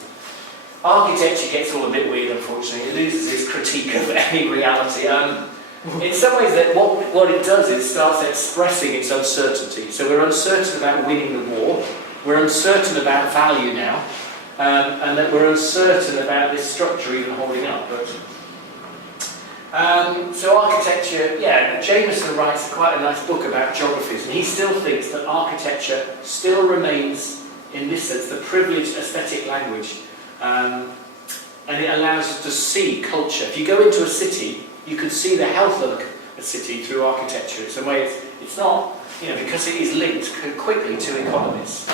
Architecture gets all a bit weird, unfortunately. It loses its critique of any reality. In some ways, that what it does is it starts expressing its uncertainty. So we're uncertain about winning the war. We're uncertain about value now. And that we're uncertain about this structure even holding up. So architecture, yeah, Jameson writes quite a nice book about geographies, and he still thinks that architecture still remains, in this sense, the privileged aesthetic language. And it allows us to see culture. If you go into a city, you can see the health of a city through architecture. It's a way it's not, because it is linked quickly to economies.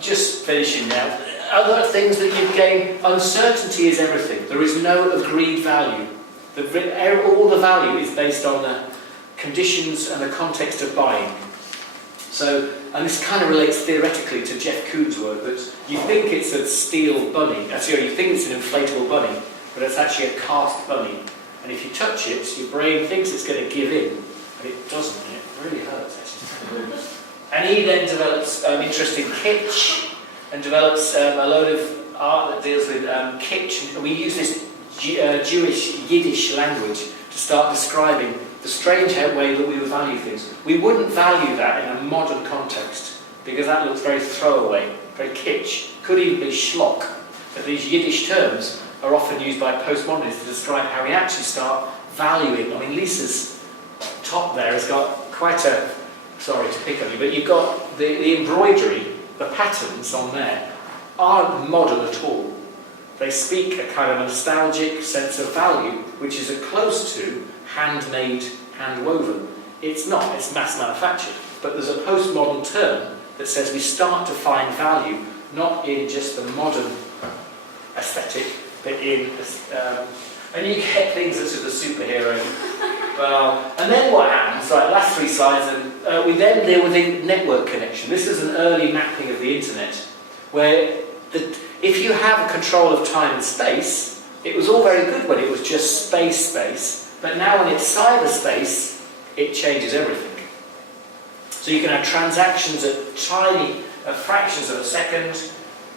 Just finishing now. Other things that you gain, uncertainty is everything. There is no agreed value. All the value is based on the conditions and the context of buying. So, and this kind of relates theoretically to Jeff Koons' work, that you think it's a steel bunny, you think it's an inflatable bunny, but it's actually a cast bunny. And if you touch it, your brain thinks it's going to give in, and it doesn't, and it really hurts actually. And he then develops interest in kitsch, and develops a load of art that deals with kitsch. And we use this Jewish Yiddish language to start describing the strange way that we would value things. We wouldn't value that in a modern context, because that looks very throwaway, very kitsch, could even be schlock. But these Yiddish terms are often used by postmodernists to describe how we actually start valuing. I mean, Lisa's top there has got quite a, sorry to pick on you, but you've got the embroidery, the patterns on there aren't modern at all. They speak a kind of nostalgic sense of value, which is close to handmade, hand-woven. It's not, it's mass manufactured. But there's a postmodern term that says we start to find value, not in just the modern aesthetic, but in, and you get things such as the superhero. Well, and then what happens, right, last 3 slides, and we then deal with the network connection. This is an early mapping of the internet, where if you have a control of time and space, it was all very good when it was just space, but now when it's cyberspace, it changes everything. So you can have transactions at tiny fractions of a second,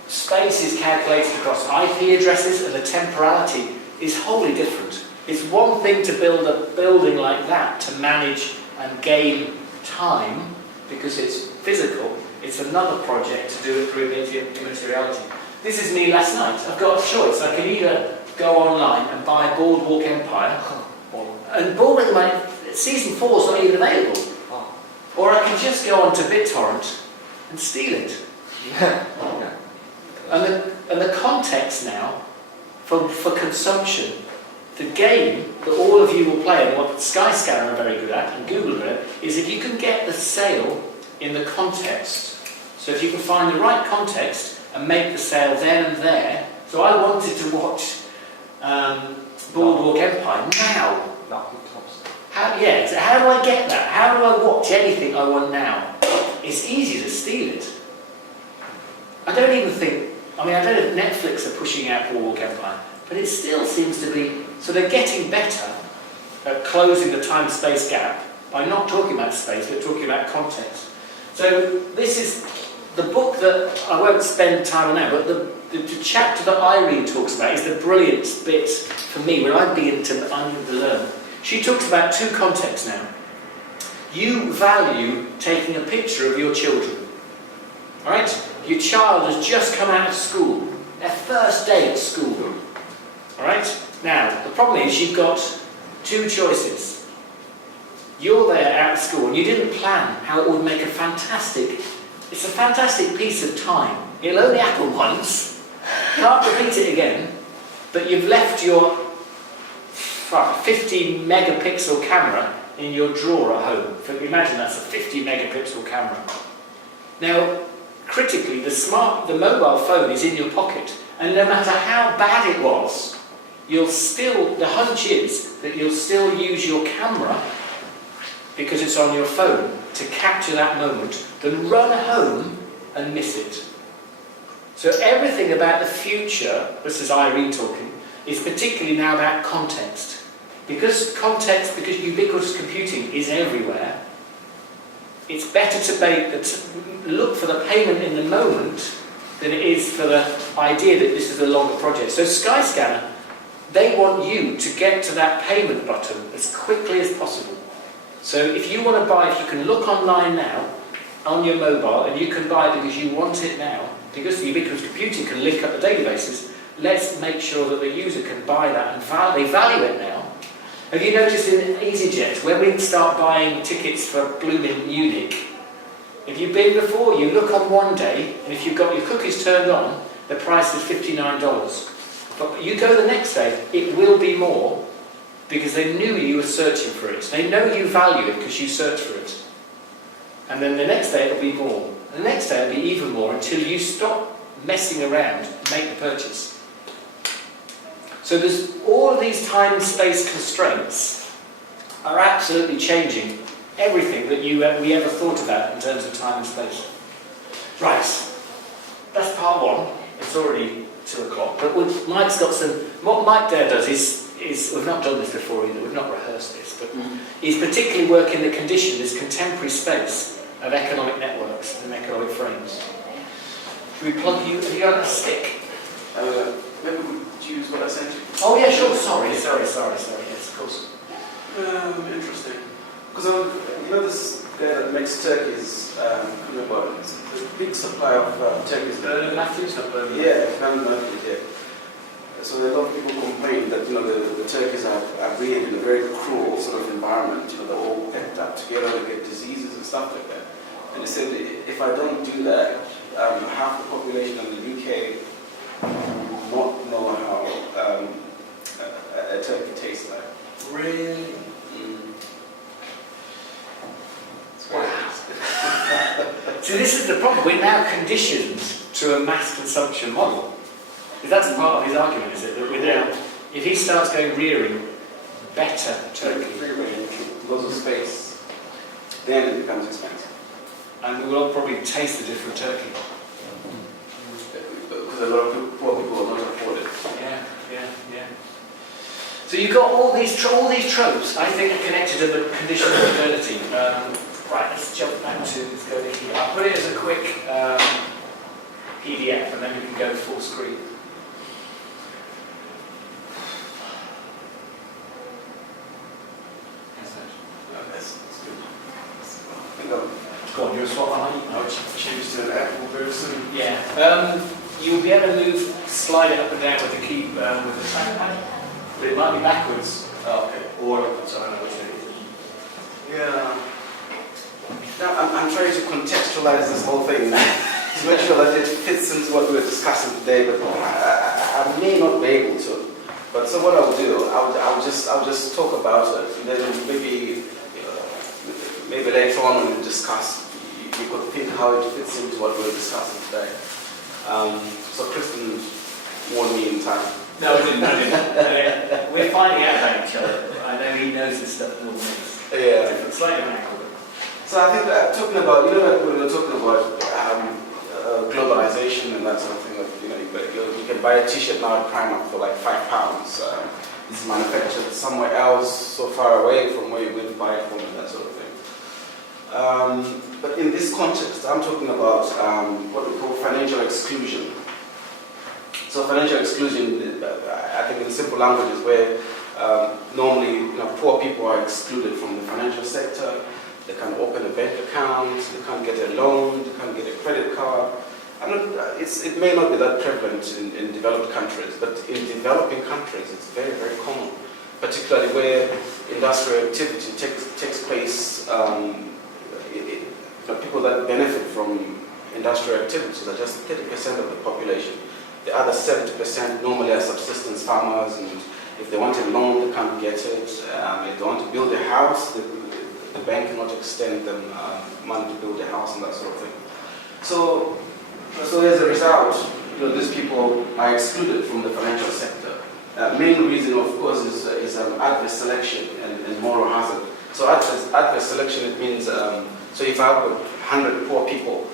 space is calculated across IP addresses, and the temporality is wholly different. It's one thing to build a building like that to manage and gain time, because it's physical. It's another project to do it through immateriality. This is me last night. I've got a choice. I can either go online and buy Boardwalk Empire, and Boardwalk Empire, season 4 is not even available. Or I can just go on to BitTorrent and steal it. And the context now for consumption, the game that all of you will play, and what Skyscanner are very good at, and Google are, is if you can get the sale in the context. So if you can find the right context and make the sale then and there. So I wanted to watch Boardwalk Empire now. How do I get that? How do I watch anything I want now? It's easy to steal it. I don't know if Netflix are pushing out Boardwalk Empire, but it still seems to be, so they're getting better at closing the time-space gap by not talking about space, but talking about context. So this is the book that I won't spend time on now, but the chapter that Irene talks about is the brilliant bit for me when I begin to learn. She talks about 2 contexts now. You value taking a picture of your children. All right? Your child has just come out of school, their first day at school. All right? Now, the problem is you've got 2 choices. You're there out of school and you didn't plan how it would make it's a fantastic piece of time. It'll only happen once. Can't repeat it again. But you've left your 50 megapixel camera in your drawer at home. Imagine that's a 50 megapixel camera. Now, critically, the mobile phone is in your pocket, and no matter how bad it was, the hunch is that you'll still use your camera, because it's on your phone, to capture that moment, then run home and miss it. So everything about the future, this is Irene talking, is particularly now about context. Because ubiquitous computing is everywhere, it's better to look for the payment in the moment than it is for the idea that this is a longer project. So Skyscanner, they want you to get to that payment button as quickly as possible. So if you want to buy, if you can look online now, on your mobile, and you can buy it because you want it now, because the ubiquitous computing can link up the databases, let's make sure that the user can buy that, and they value it now. Have you noticed in EasyJet, when we start buying tickets for blooming Munich, if you've been before, you look on one day, and if you've got your cookies turned on, the price is $59. But you go the next day, it will be more, because they knew you were searching for it. They know you value it because you search for it. And then the next day it'll be more. And the next day it'll be even more, until you stop messing around and make the purchase. So there's all of these time-space constraints are absolutely changing everything that we ever thought about in terms of time and space. Right, that's part one. It's already 2 o'clock. But Mike's got some. What Mike there does is we've not done this before either. We've not rehearsed this, but he's particularly working the condition, this contemporary space of economic networks and economic frames. Should we plug you? Have you got a stick? Maybe we could use what I sent you. Oh yeah, sure. Sorry. Yes, of course. Interesting. Because you know this guy that makes turkeys, about it. There's a big supply of turkeys. Matthews, not Birmingham. Yeah, Matthews, yeah. So a lot of people complain that the turkeys are reared in a very cruel sort of environment. They're all packed up together, they get diseases and stuff like that. And they said if I don't do that, half the population in the UK will not know how a turkey tastes like. Really? See, this is the problem. We're now conditioned to a mass consumption model. That's part of his argument, is it? That we're now, if he starts going rearing better turkey, Lots of space, then it becomes expensive. and we will all probably taste the different turkey. Because a lot of poor people will not afford it. Yeah. So you've got all these tropes, I think, are connected to the condition of modernity. Right, let's jump back to, let's go to here. I'll put it as a quick PDF, and then we can go full screen. That's good. Go on, you're a swap on. I'll change to an Apple version. Yeah. You'll be able to slide it up and down with the key, with the trackpad, but it might be backwards. Oh, okay. Or, so I don't know which it is. Yeah. Now, I'm trying to contextualize this whole thing to make sure that it fits into what we were discussing today, but I may not be able to. But so what I'll do, I'll just talk about it, and then maybe later on when we discuss, you could think how it fits into what we're discussing today. So Kristen warned me in time. No, I didn't. We're finding out about each other. I know he knows this stuff more than us. Yeah. Different, slightly different. So I think talking about, like when we were talking about globalization and that sort of thing, you can buy a t-shirt now at Primark for like £5. It's manufactured somewhere else, so far away from where you would buy it from and that sort of thing. But in this context, I'm talking about what we call financial exclusion. So financial exclusion, I think in simple language, is where normally poor people are excluded from the financial sector. They can't open a bank account, they can't get a loan, they can't get a credit card. It may not be that prevalent in developed countries, but in developing countries it's very, very common, particularly where industrial activity takes place. People that benefit from industrial activities are just 30% of the population. The other 70% normally are subsistence farmers, and if they want a loan, they can't get it. If they want to build a house, the bank cannot extend them money to build a house and that sort of thing. So as a result, these people are excluded from the financial sector. Main reason, of course, is adverse selection and moral hazard. So adverse selection, it means, so if I've got 100 poor people,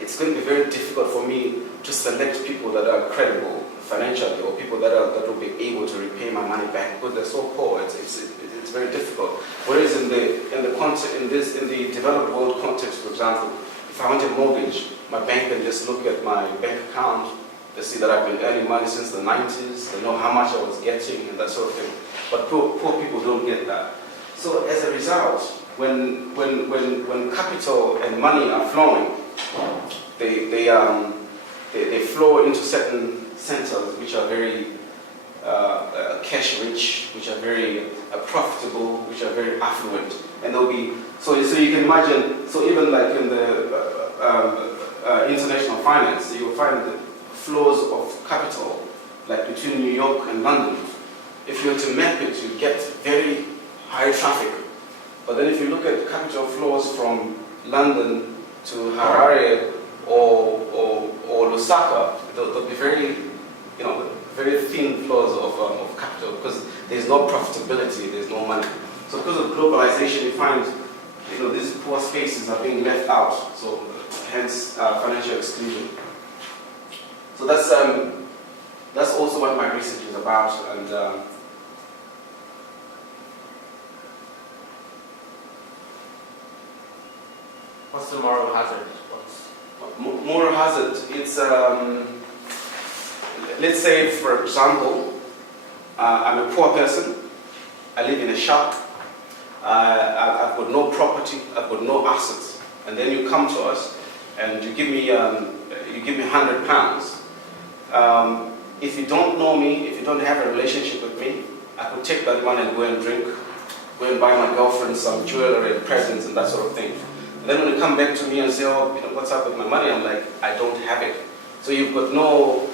it's going to be very difficult for me to select people that are credible financially, or people that will be able to repay my money back, because they're so poor. It's very difficult. Whereas in the developed world context, for example, if I want a mortgage, my bank can just look at my bank account. They see that I've been earning money since the 90s. They know how much I was getting and that sort of thing. But poor people don't get that. So as a result, when capital and money are flowing, they flow into certain centers which are very cash-rich, which are very profitable, which are very affluent, and they'll be so you can imagine. So even like in the international finance, you will find the flows of capital, like between New York and London. If you were to map it, you get very high traffic. But then if you look at capital flows from London to Harare or Lusaka, they'll be very, very thin flows of capital because there's no profitability, there's no money. So because of globalization, you find these poor spaces are being left out, so hence financial exclusion. So that's also what my research is about, and what's the moral hazard? Moral hazard, it's, let's say, for example, I'm a poor person, I live in a shack, I've got no property, I've got no assets, and then you come to us and you give me £100. If you don't know me, if you don't have a relationship with me, I could take that money and go and drink, go and buy my girlfriend some jewelry and presents and that sort of thing. And then when you come back to me and say, oh, what's up with my money? I'm like, I don't have it. So you've got no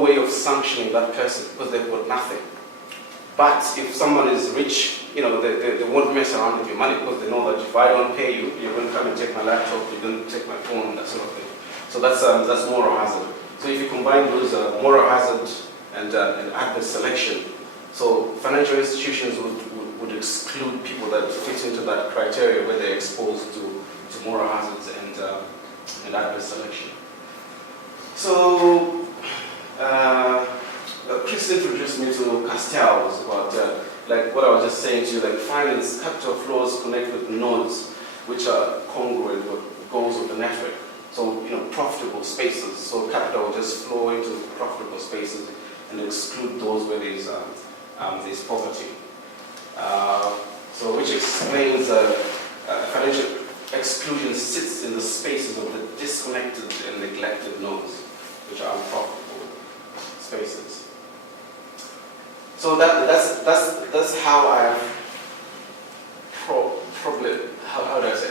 way of sanctioning that person because they've got nothing. But if someone is rich, they won't mess around with your money because they know that if I don't pay you, you're going to come and take my laptop, you're going to take my phone, that sort of thing. So that's moral hazard. So if you combine those moral hazard and adverse selection, so financial institutions would exclude people that fit into that criteria where they're exposed to moral hazards and adverse selection. So Chris introduced me to Castells about like what I was just saying to you, like finance capital flows connect with nodes which are congruent with goals of the network. So profitable spaces. So capital will just flow into profitable spaces and exclude those where there's poverty. So which explains financial exclusion sits in the spaces of the disconnected and neglected nodes, which are unprofitable spaces. So that's how I've how do I say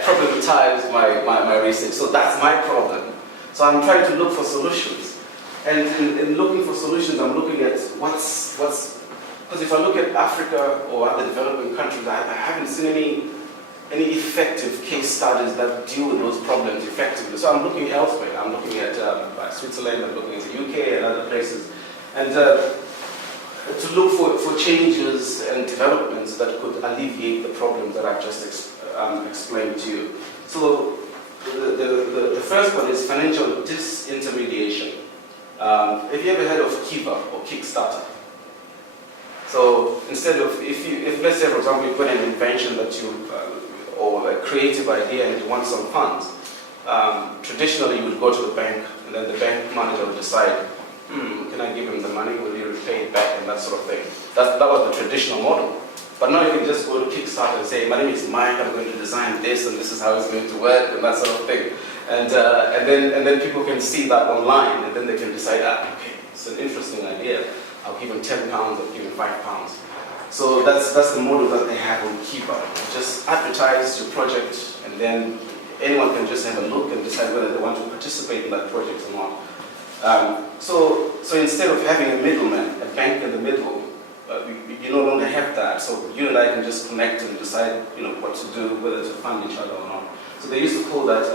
problematized my research. So that's my problem. So I'm trying to look for solutions. And in looking for solutions, I'm looking at what's because if I look at Africa or other developing countries, I haven't seen any effective case studies that deal with those problems effectively. So I'm looking elsewhere. I'm looking at Switzerland, I'm looking at the UK and other places. And to look for changes and developments that could alleviate the problems that I've just explained to you. So the first one is financial disintermediation. Have you ever heard of Kiva or Kickstarter? So instead of, if let's say for example you've got an invention that or a creative idea and you want some funds, traditionally you would go to the bank and then the bank manager would decide, can I give him the money, will he repay it back and that sort of thing. That was the traditional model. But now you can just go to Kickstarter and say, my name is Mike, I'm going to design this and this is how it's going to work and that sort of thing. And then people can see that online and then they can decide, okay, it's an interesting idea. I'll give him £10, I'll give him £5. So that's the model that they have on Kiva. Just advertise your project and then anyone can just have a look and decide whether they want to participate in that project or not. So instead of having a middleman, a bank in the middle, you no longer have that. So you and I can just connect and decide what to do, whether to fund each other or not. So they used to call that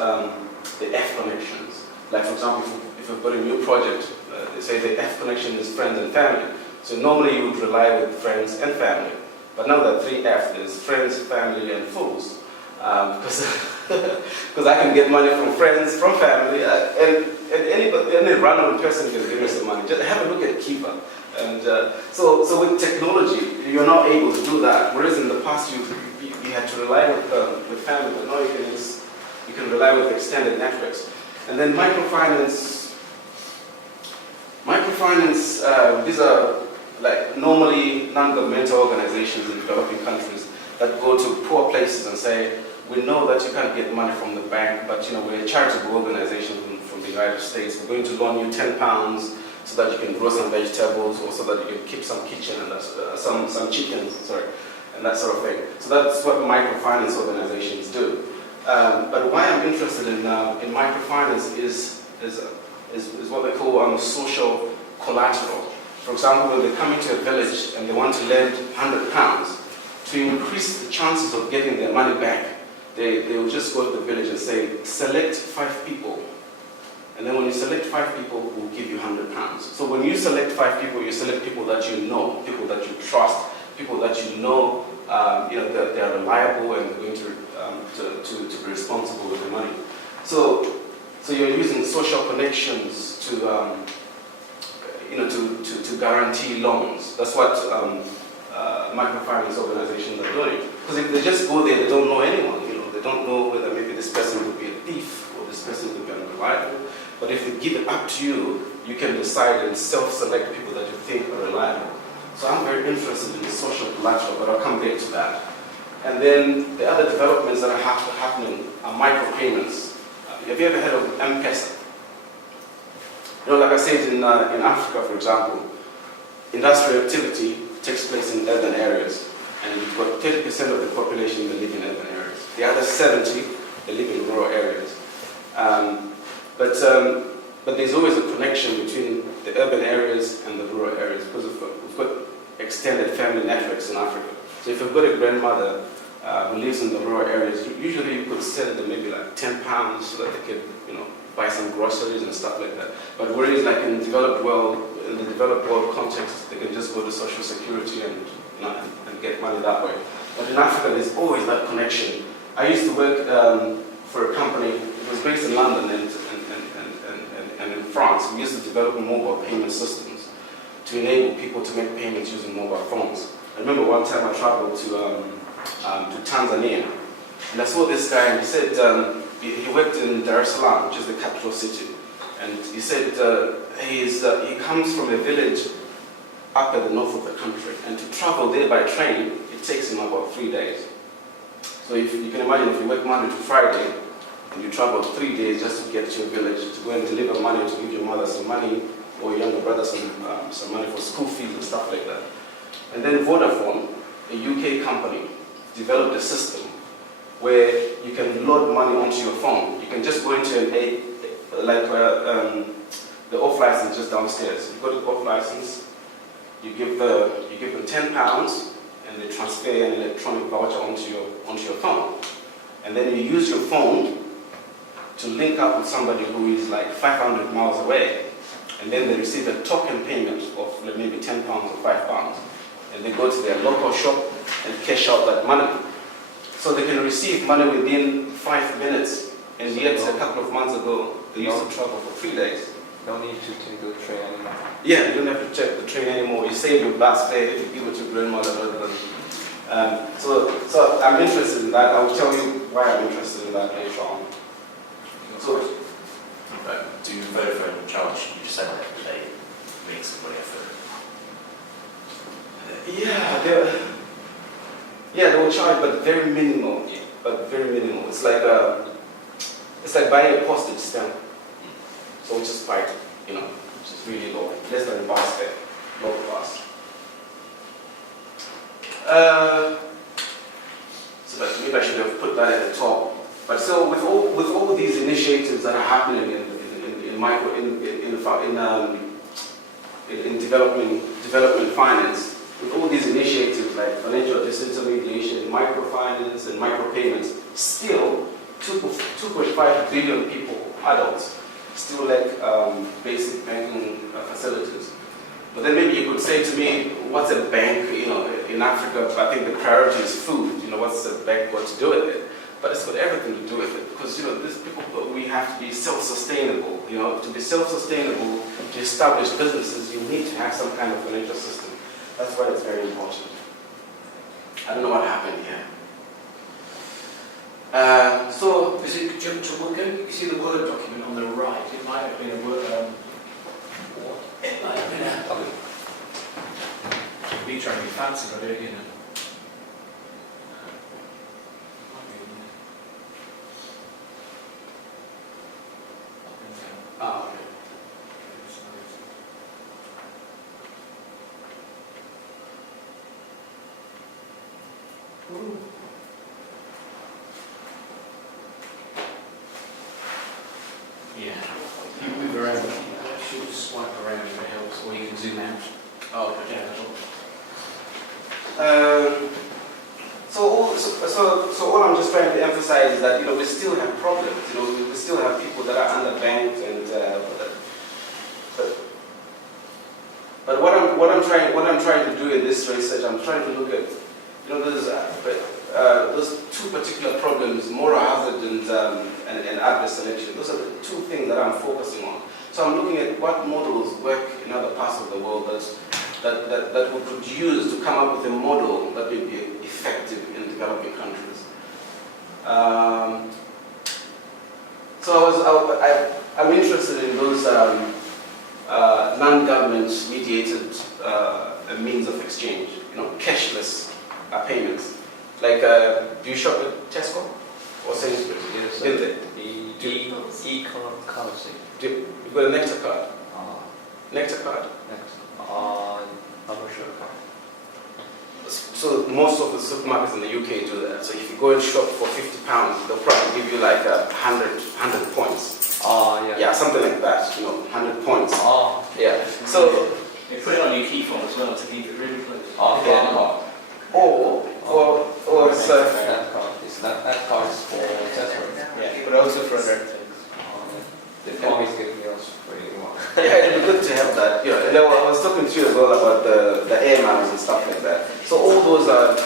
the F connections. Like for example, if you've got a new project, they say the F connection is friends and family. So normally you would rely with friends and family. But now that 3F, there's friends, family, and fools. Because I can get money from friends, from family, and any random person can give me some money. Just have a look at Kiva. And so with technology, you're not able to do that. Whereas in the past, you had to rely with family, but now you can rely with extended networks. And then microfinance, these are like normally non-governmental organizations in developing countries that go to poor places and say, we know that you can't get money from the bank, but we're a charitable organization from the United States. We're going to loan you £10 so that you can grow some vegetables or so that you can keep some kitchen and some chickens, and that sort of thing. So that's what microfinance organizations do. But why I'm interested in microfinance is what they call social collateral. For example, when they come into a village and they want to lend £100 to increase the chances of getting their money back, they will just go to the village and say, select 5 people And then when you select 5 people, we'll give you £100. So when you select 5 people, you select people that you know, people that you trust, people that you know, that they are reliable and going to be responsible with the money. So you're using social connections to guarantee loans. That's what microfinance organizations are doing. Because if they just go there, they don't know anyone. They don't know whether maybe this person could be a thief or this person could be unreliable. But if they give it up to you, you can decide and self-select people that you think are reliable. So I'm very interested in the social collateral, but I'll come back to that. And then the other developments that are happening are micropayments. Have you ever heard of M-Pesa? Like I said, in Africa, for example, industrial activity takes place in urban areas. And you've got 30% of the population that live in urban areas. The other 70%, they live in rural areas. But there's always a connection between the urban areas and the rural areas because we've got extended family networks in Africa. So if you've got a grandmother who lives in the rural areas, usually you could send them maybe like £10 so that they could, buy some groceries and stuff like that. But whereas like in the developed world context, they can just go to Social Security and get money that way. But in Africa, there's always that connection. I used to work for a company. It was based in London and in France. We used to develop mobile payment systems to enable people to make payments using mobile phones. I remember one time I traveled to Tanzania, and I saw this guy, and he said he worked in Dar es Salaam, which is the capital city, and he said he comes from a village up at the north of the country, and to travel there by train, it takes him about 3 days. So if you can imagine, if you work Monday to Friday, and you travel 3 days just to get to your village, to go and deliver money, to give your mother some money, or your younger brother some money for school fees and stuff like that. And then Vodafone, a UK company, developed a system where you can load money onto your phone. You can just go into the off license just downstairs. You go to the off license, you give them £10, and they transfer an electronic voucher onto your phone. And then you use your phone to link up with somebody who is like 500 miles away. And then they receive a token payment of maybe £10 or £5. And they go to their local shop and cash out that money. So they can receive money within 5 minutes. And yet, a couple of months ago, they used to travel for 3 days. No need to take the train anymore. Yeah, you don't have to check the train anymore. You save your bus fare, you give it to your grandmother rather than. So I'm interested in that. I will tell you why I'm interested in that later on. So, do Vodafone charge you just said that they make some money off they will charge, but very minimal. But very minimal. It's like buying a postage stamp. So which is quite, which is really low, less than a bus fare, low cost. So that maybe I should have put that at the top. But so with all these initiatives that are happening in development finance, with all these initiatives like financial disintermediation, microfinance, and micropayments, still 2.5 billion people, adults, still lack basic banking facilities. But then maybe you could say to me, what's a bank? In Africa, I think the priority is food. What's a bank got to do with it? But it's got everything to do with it because these people, we have to be self-sustainable. To be self-sustainable, to establish businesses, you need to have some kind of financial system. That's why it's very important. I don't know what happened here. So, is it jump to work? You see the Word document on the right. It might have been a Word. It might have been a. Me trying to be fancy, but okay. Ooh. Yeah. You move around. Should swipe around if it helps, or you can zoom out. Oh, okay. Yeah. So all I'm just trying to emphasize is that we still have problems. We still have people that are underbanked, and but what I'm trying to do in this research, I'm trying to look at those two particular problems: moral hazard and adverse selection. Those are the two things that I'm focusing on. So I'm looking at what models work in other parts of the world that we could use to come up with a model that would be effective in developing countries. So I'm interested in those non-government mediated means of exchange, cashless payments. Like, do you shop at Tesco or Sainsbury's? Yes, Did they? the e-currency. You got a Nectar card? Nectar card? I'm not sure. So most of the supermarkets in the UK do that. So if you go and shop for £50, they'll probably give you like 100 points. Yeah. Yeah, something like that. 100 points. Yeah. So they put it on your key fob as well to keep it really close. Yeah. Or it's that card is for Tesco. Yeah, but also for other things. They always give me us free one. Yeah, it'd be good to have that. And I was talking to you as well about the air miles and stuff like that. So all those are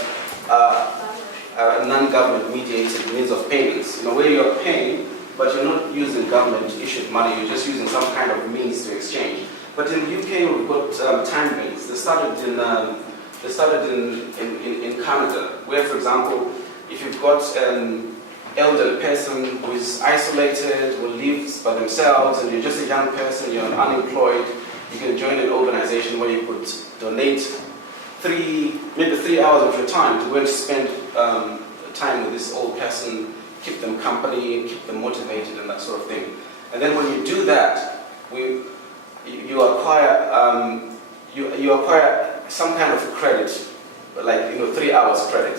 non-government mediated means of payments. Where you're paying, but you're not using government-issued money. You're just using some kind of means to exchange. But in the UK, we've got time banks. They started in Canada, where, for example, if you've got an elderly person who is isolated, who lives by themselves, and you're just a young person, you're unemployed, you can join an organization where you could donate maybe 3 hours of your time to go and spend time with this old person, keep them company, keep them motivated, and that sort of thing. And then when you do that, you acquire some kind of credit, like 3 hours credit,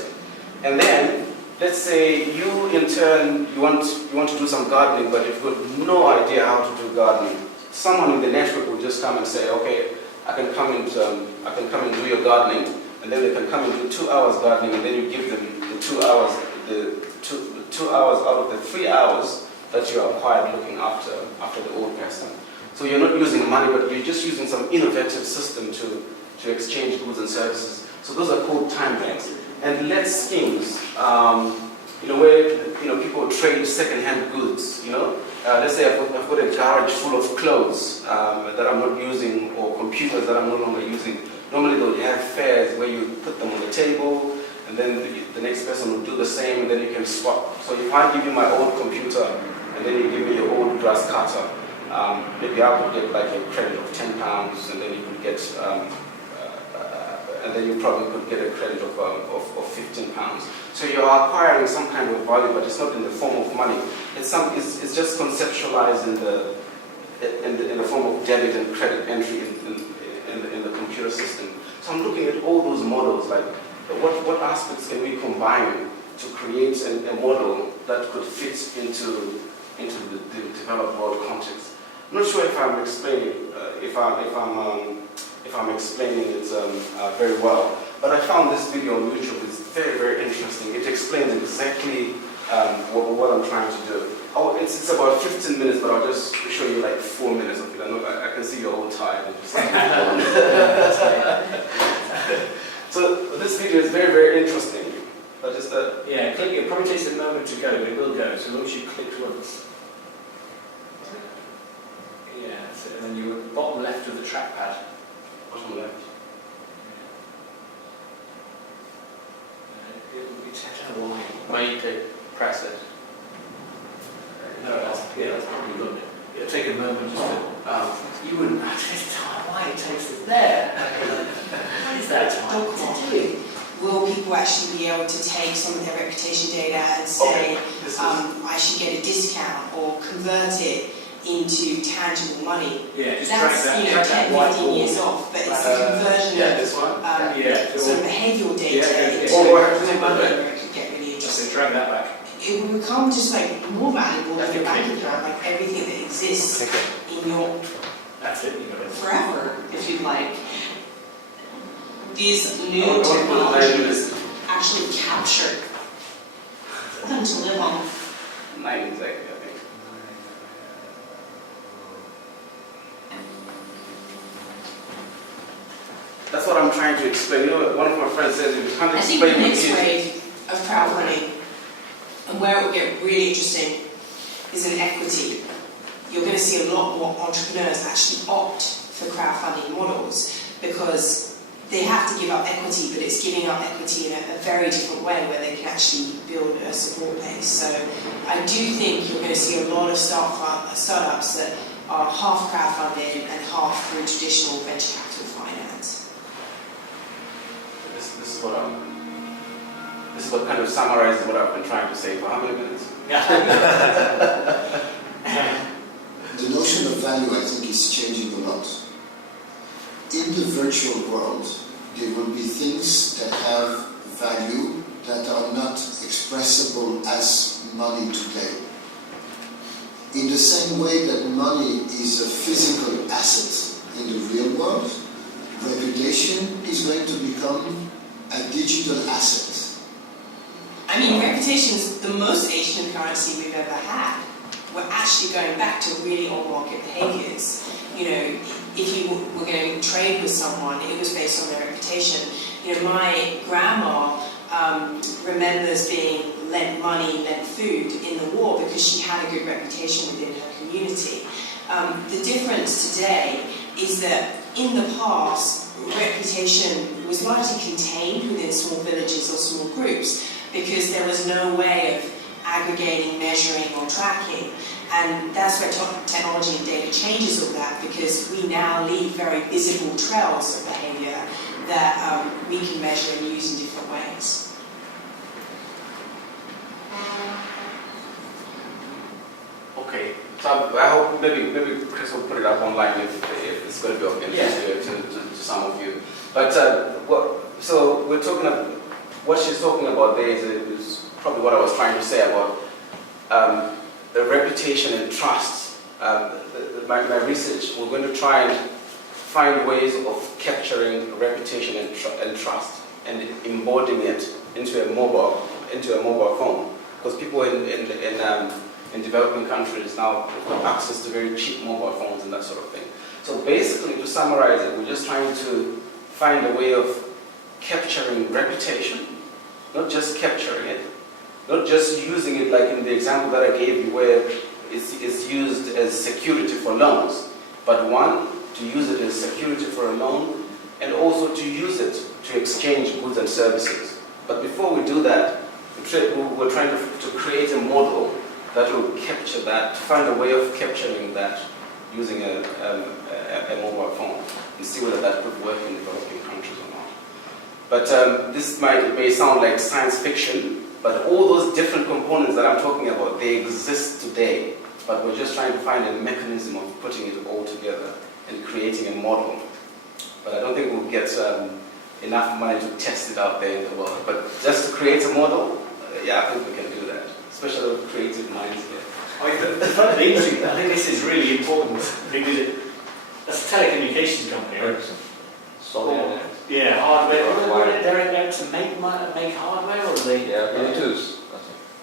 and then let's say you in turn you want to do some gardening, but you've got no idea how to do gardening. Someone in the network will just come and say, okay, I can come and do your gardening, and then they can come and do 2 hours gardening, and then you give them the 2 hours, the 2 hours out of the 3 hours that you acquired looking after the old person. So you're not using money, but you're just using some innovative system to exchange goods and services. So those are called time banks. And let schemes, where people trade second-hand goods. Let's say I've got a garage full of clothes that I'm not using, or computers that I'm no longer using. Normally they'll have fairs where you put them on the table, and then the next person will do the same, and then you can swap. So if I give you my old computer, and then you give me your old grass cutter, maybe I could get like a credit of £10, and then you could get. And then you probably could get a credit of £15. So you're acquiring some kind of value, but it's not in the form of money. It's just conceptualized in the form of debit and credit entry in the computer system. So I'm looking at all those models, like what aspects can we combine to create a model that could fit into the developed world context. I'm not sure if I'm explaining it very well, but I found this video on YouTube is very, very interesting. It explains exactly what I'm trying to do. It's about 15 minutes, but I'll just show you like 4 minutes of it. I can see you're all tired. And just so this video is very, very interesting. Yeah, click. It probably takes a moment to go, but it will go. So once you click once. Yeah, so, and then you're at the bottom left of the trackpad. Bottom left. It will be touching a line. Where you could press it. No, that's probably good. It'll take a moment just to. You wouldn't notice why it takes it there. What is that to do? Will people actually be able to take some of their reputation data and say, I should get a discount, or convert it into tangible money? Yeah, just that's track that 10, 15 years off, but it's the conversion this one. sort of behavioural data into money could get really interesting. So drag that back. It will become just like more valuable than your bank account, like everything that exists in your That's it. You got it. forever, if you like. These new technologies actually captured for them to live on. 9 exactly, I think. That's what I'm trying to explain. You know, one of my friends says if you can't I think the explain next it, wave of crowdfunding, and where it will get really interesting, is in equity. You're going to see a lot more entrepreneurs actually opt for crowdfunding models because they have to give up equity, but it's giving up equity in a very different way where they can actually build a support base. So I do think you're going to see a lot of startups that are half crowdfunded and half through traditional venture capital finance. this is what kind of summarizes what I've been trying to say for how many minutes? The notion of value, I think, is changing a lot. In the virtual world, there will be things that have value that are not expressible as money today. In the same way that money is a physical asset in the real world, reputation is going to become a digital asset. I mean, reputation is the most ancient currency we've ever had. We're actually going back to really old market behaviors. You know, if you were going to trade with someone, it was based on their reputation. You know, my grandma remembers being lent money, lent food in the war because she had a good reputation within her community. The difference today is that in the past, reputation was largely contained within small villages or small groups because there was no way of aggregating, measuring or tracking. And that's where technology and data changes all that because we now leave very visible trails of behavior that we can measure and use in different ways. Okay, so I hope maybe Chris will put it up online if it's going to be of interest to some of you. But so we're talking about, what she's talking about there is probably what I was trying to say about the reputation and trust. My research, we're going to try and find ways of capturing reputation and trust and embodying it into a mobile phone. Because people in developing countries now have access to very cheap mobile phones and that sort of thing. So basically, to summarize it, we're just trying to find a way of capturing reputation, not just capturing it, not just using it like in the example that I gave you where it's used as security for loans, but one, to use it as security for a loan, and also to use it to exchange goods and services. But before we do that, we're trying to create a model that will capture that, to find a way of capturing that using a mobile phone, and see whether that could work in developing countries or not. But this may sound like science fiction, but all those different components that I'm talking about, they exist today, but we're just trying to find a mechanism of putting it all together and creating a model. But I don't think we'll get enough money to test it out there in the world. But just to create a model, yeah, I think we can do that, especially with creative minds here. I mean, the funny thing, I think this is really important because that's a telecommunications company, right? Solid. Yeah, hardware. They're out to make hardware, or are they? Yeah, Bluetooth.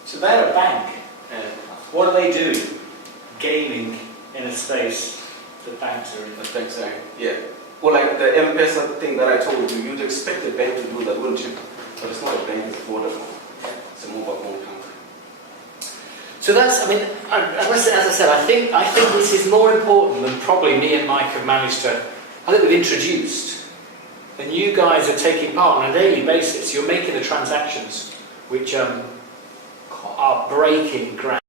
So they're a bank. What do they do? Gaming in a space that banks are in. That banks are in. Yeah. Well, like the M-Pesa thing that I told you, you'd expect a bank to do that, wouldn't you? But it's not a bank, it's a Vodafone. It's a mobile phone company. So that's, I mean, as I said, I think this is more important than probably me and Mike have managed to, I think we've introduced. And you guys are taking part on a daily basis. You're making the transactions which are breaking ground.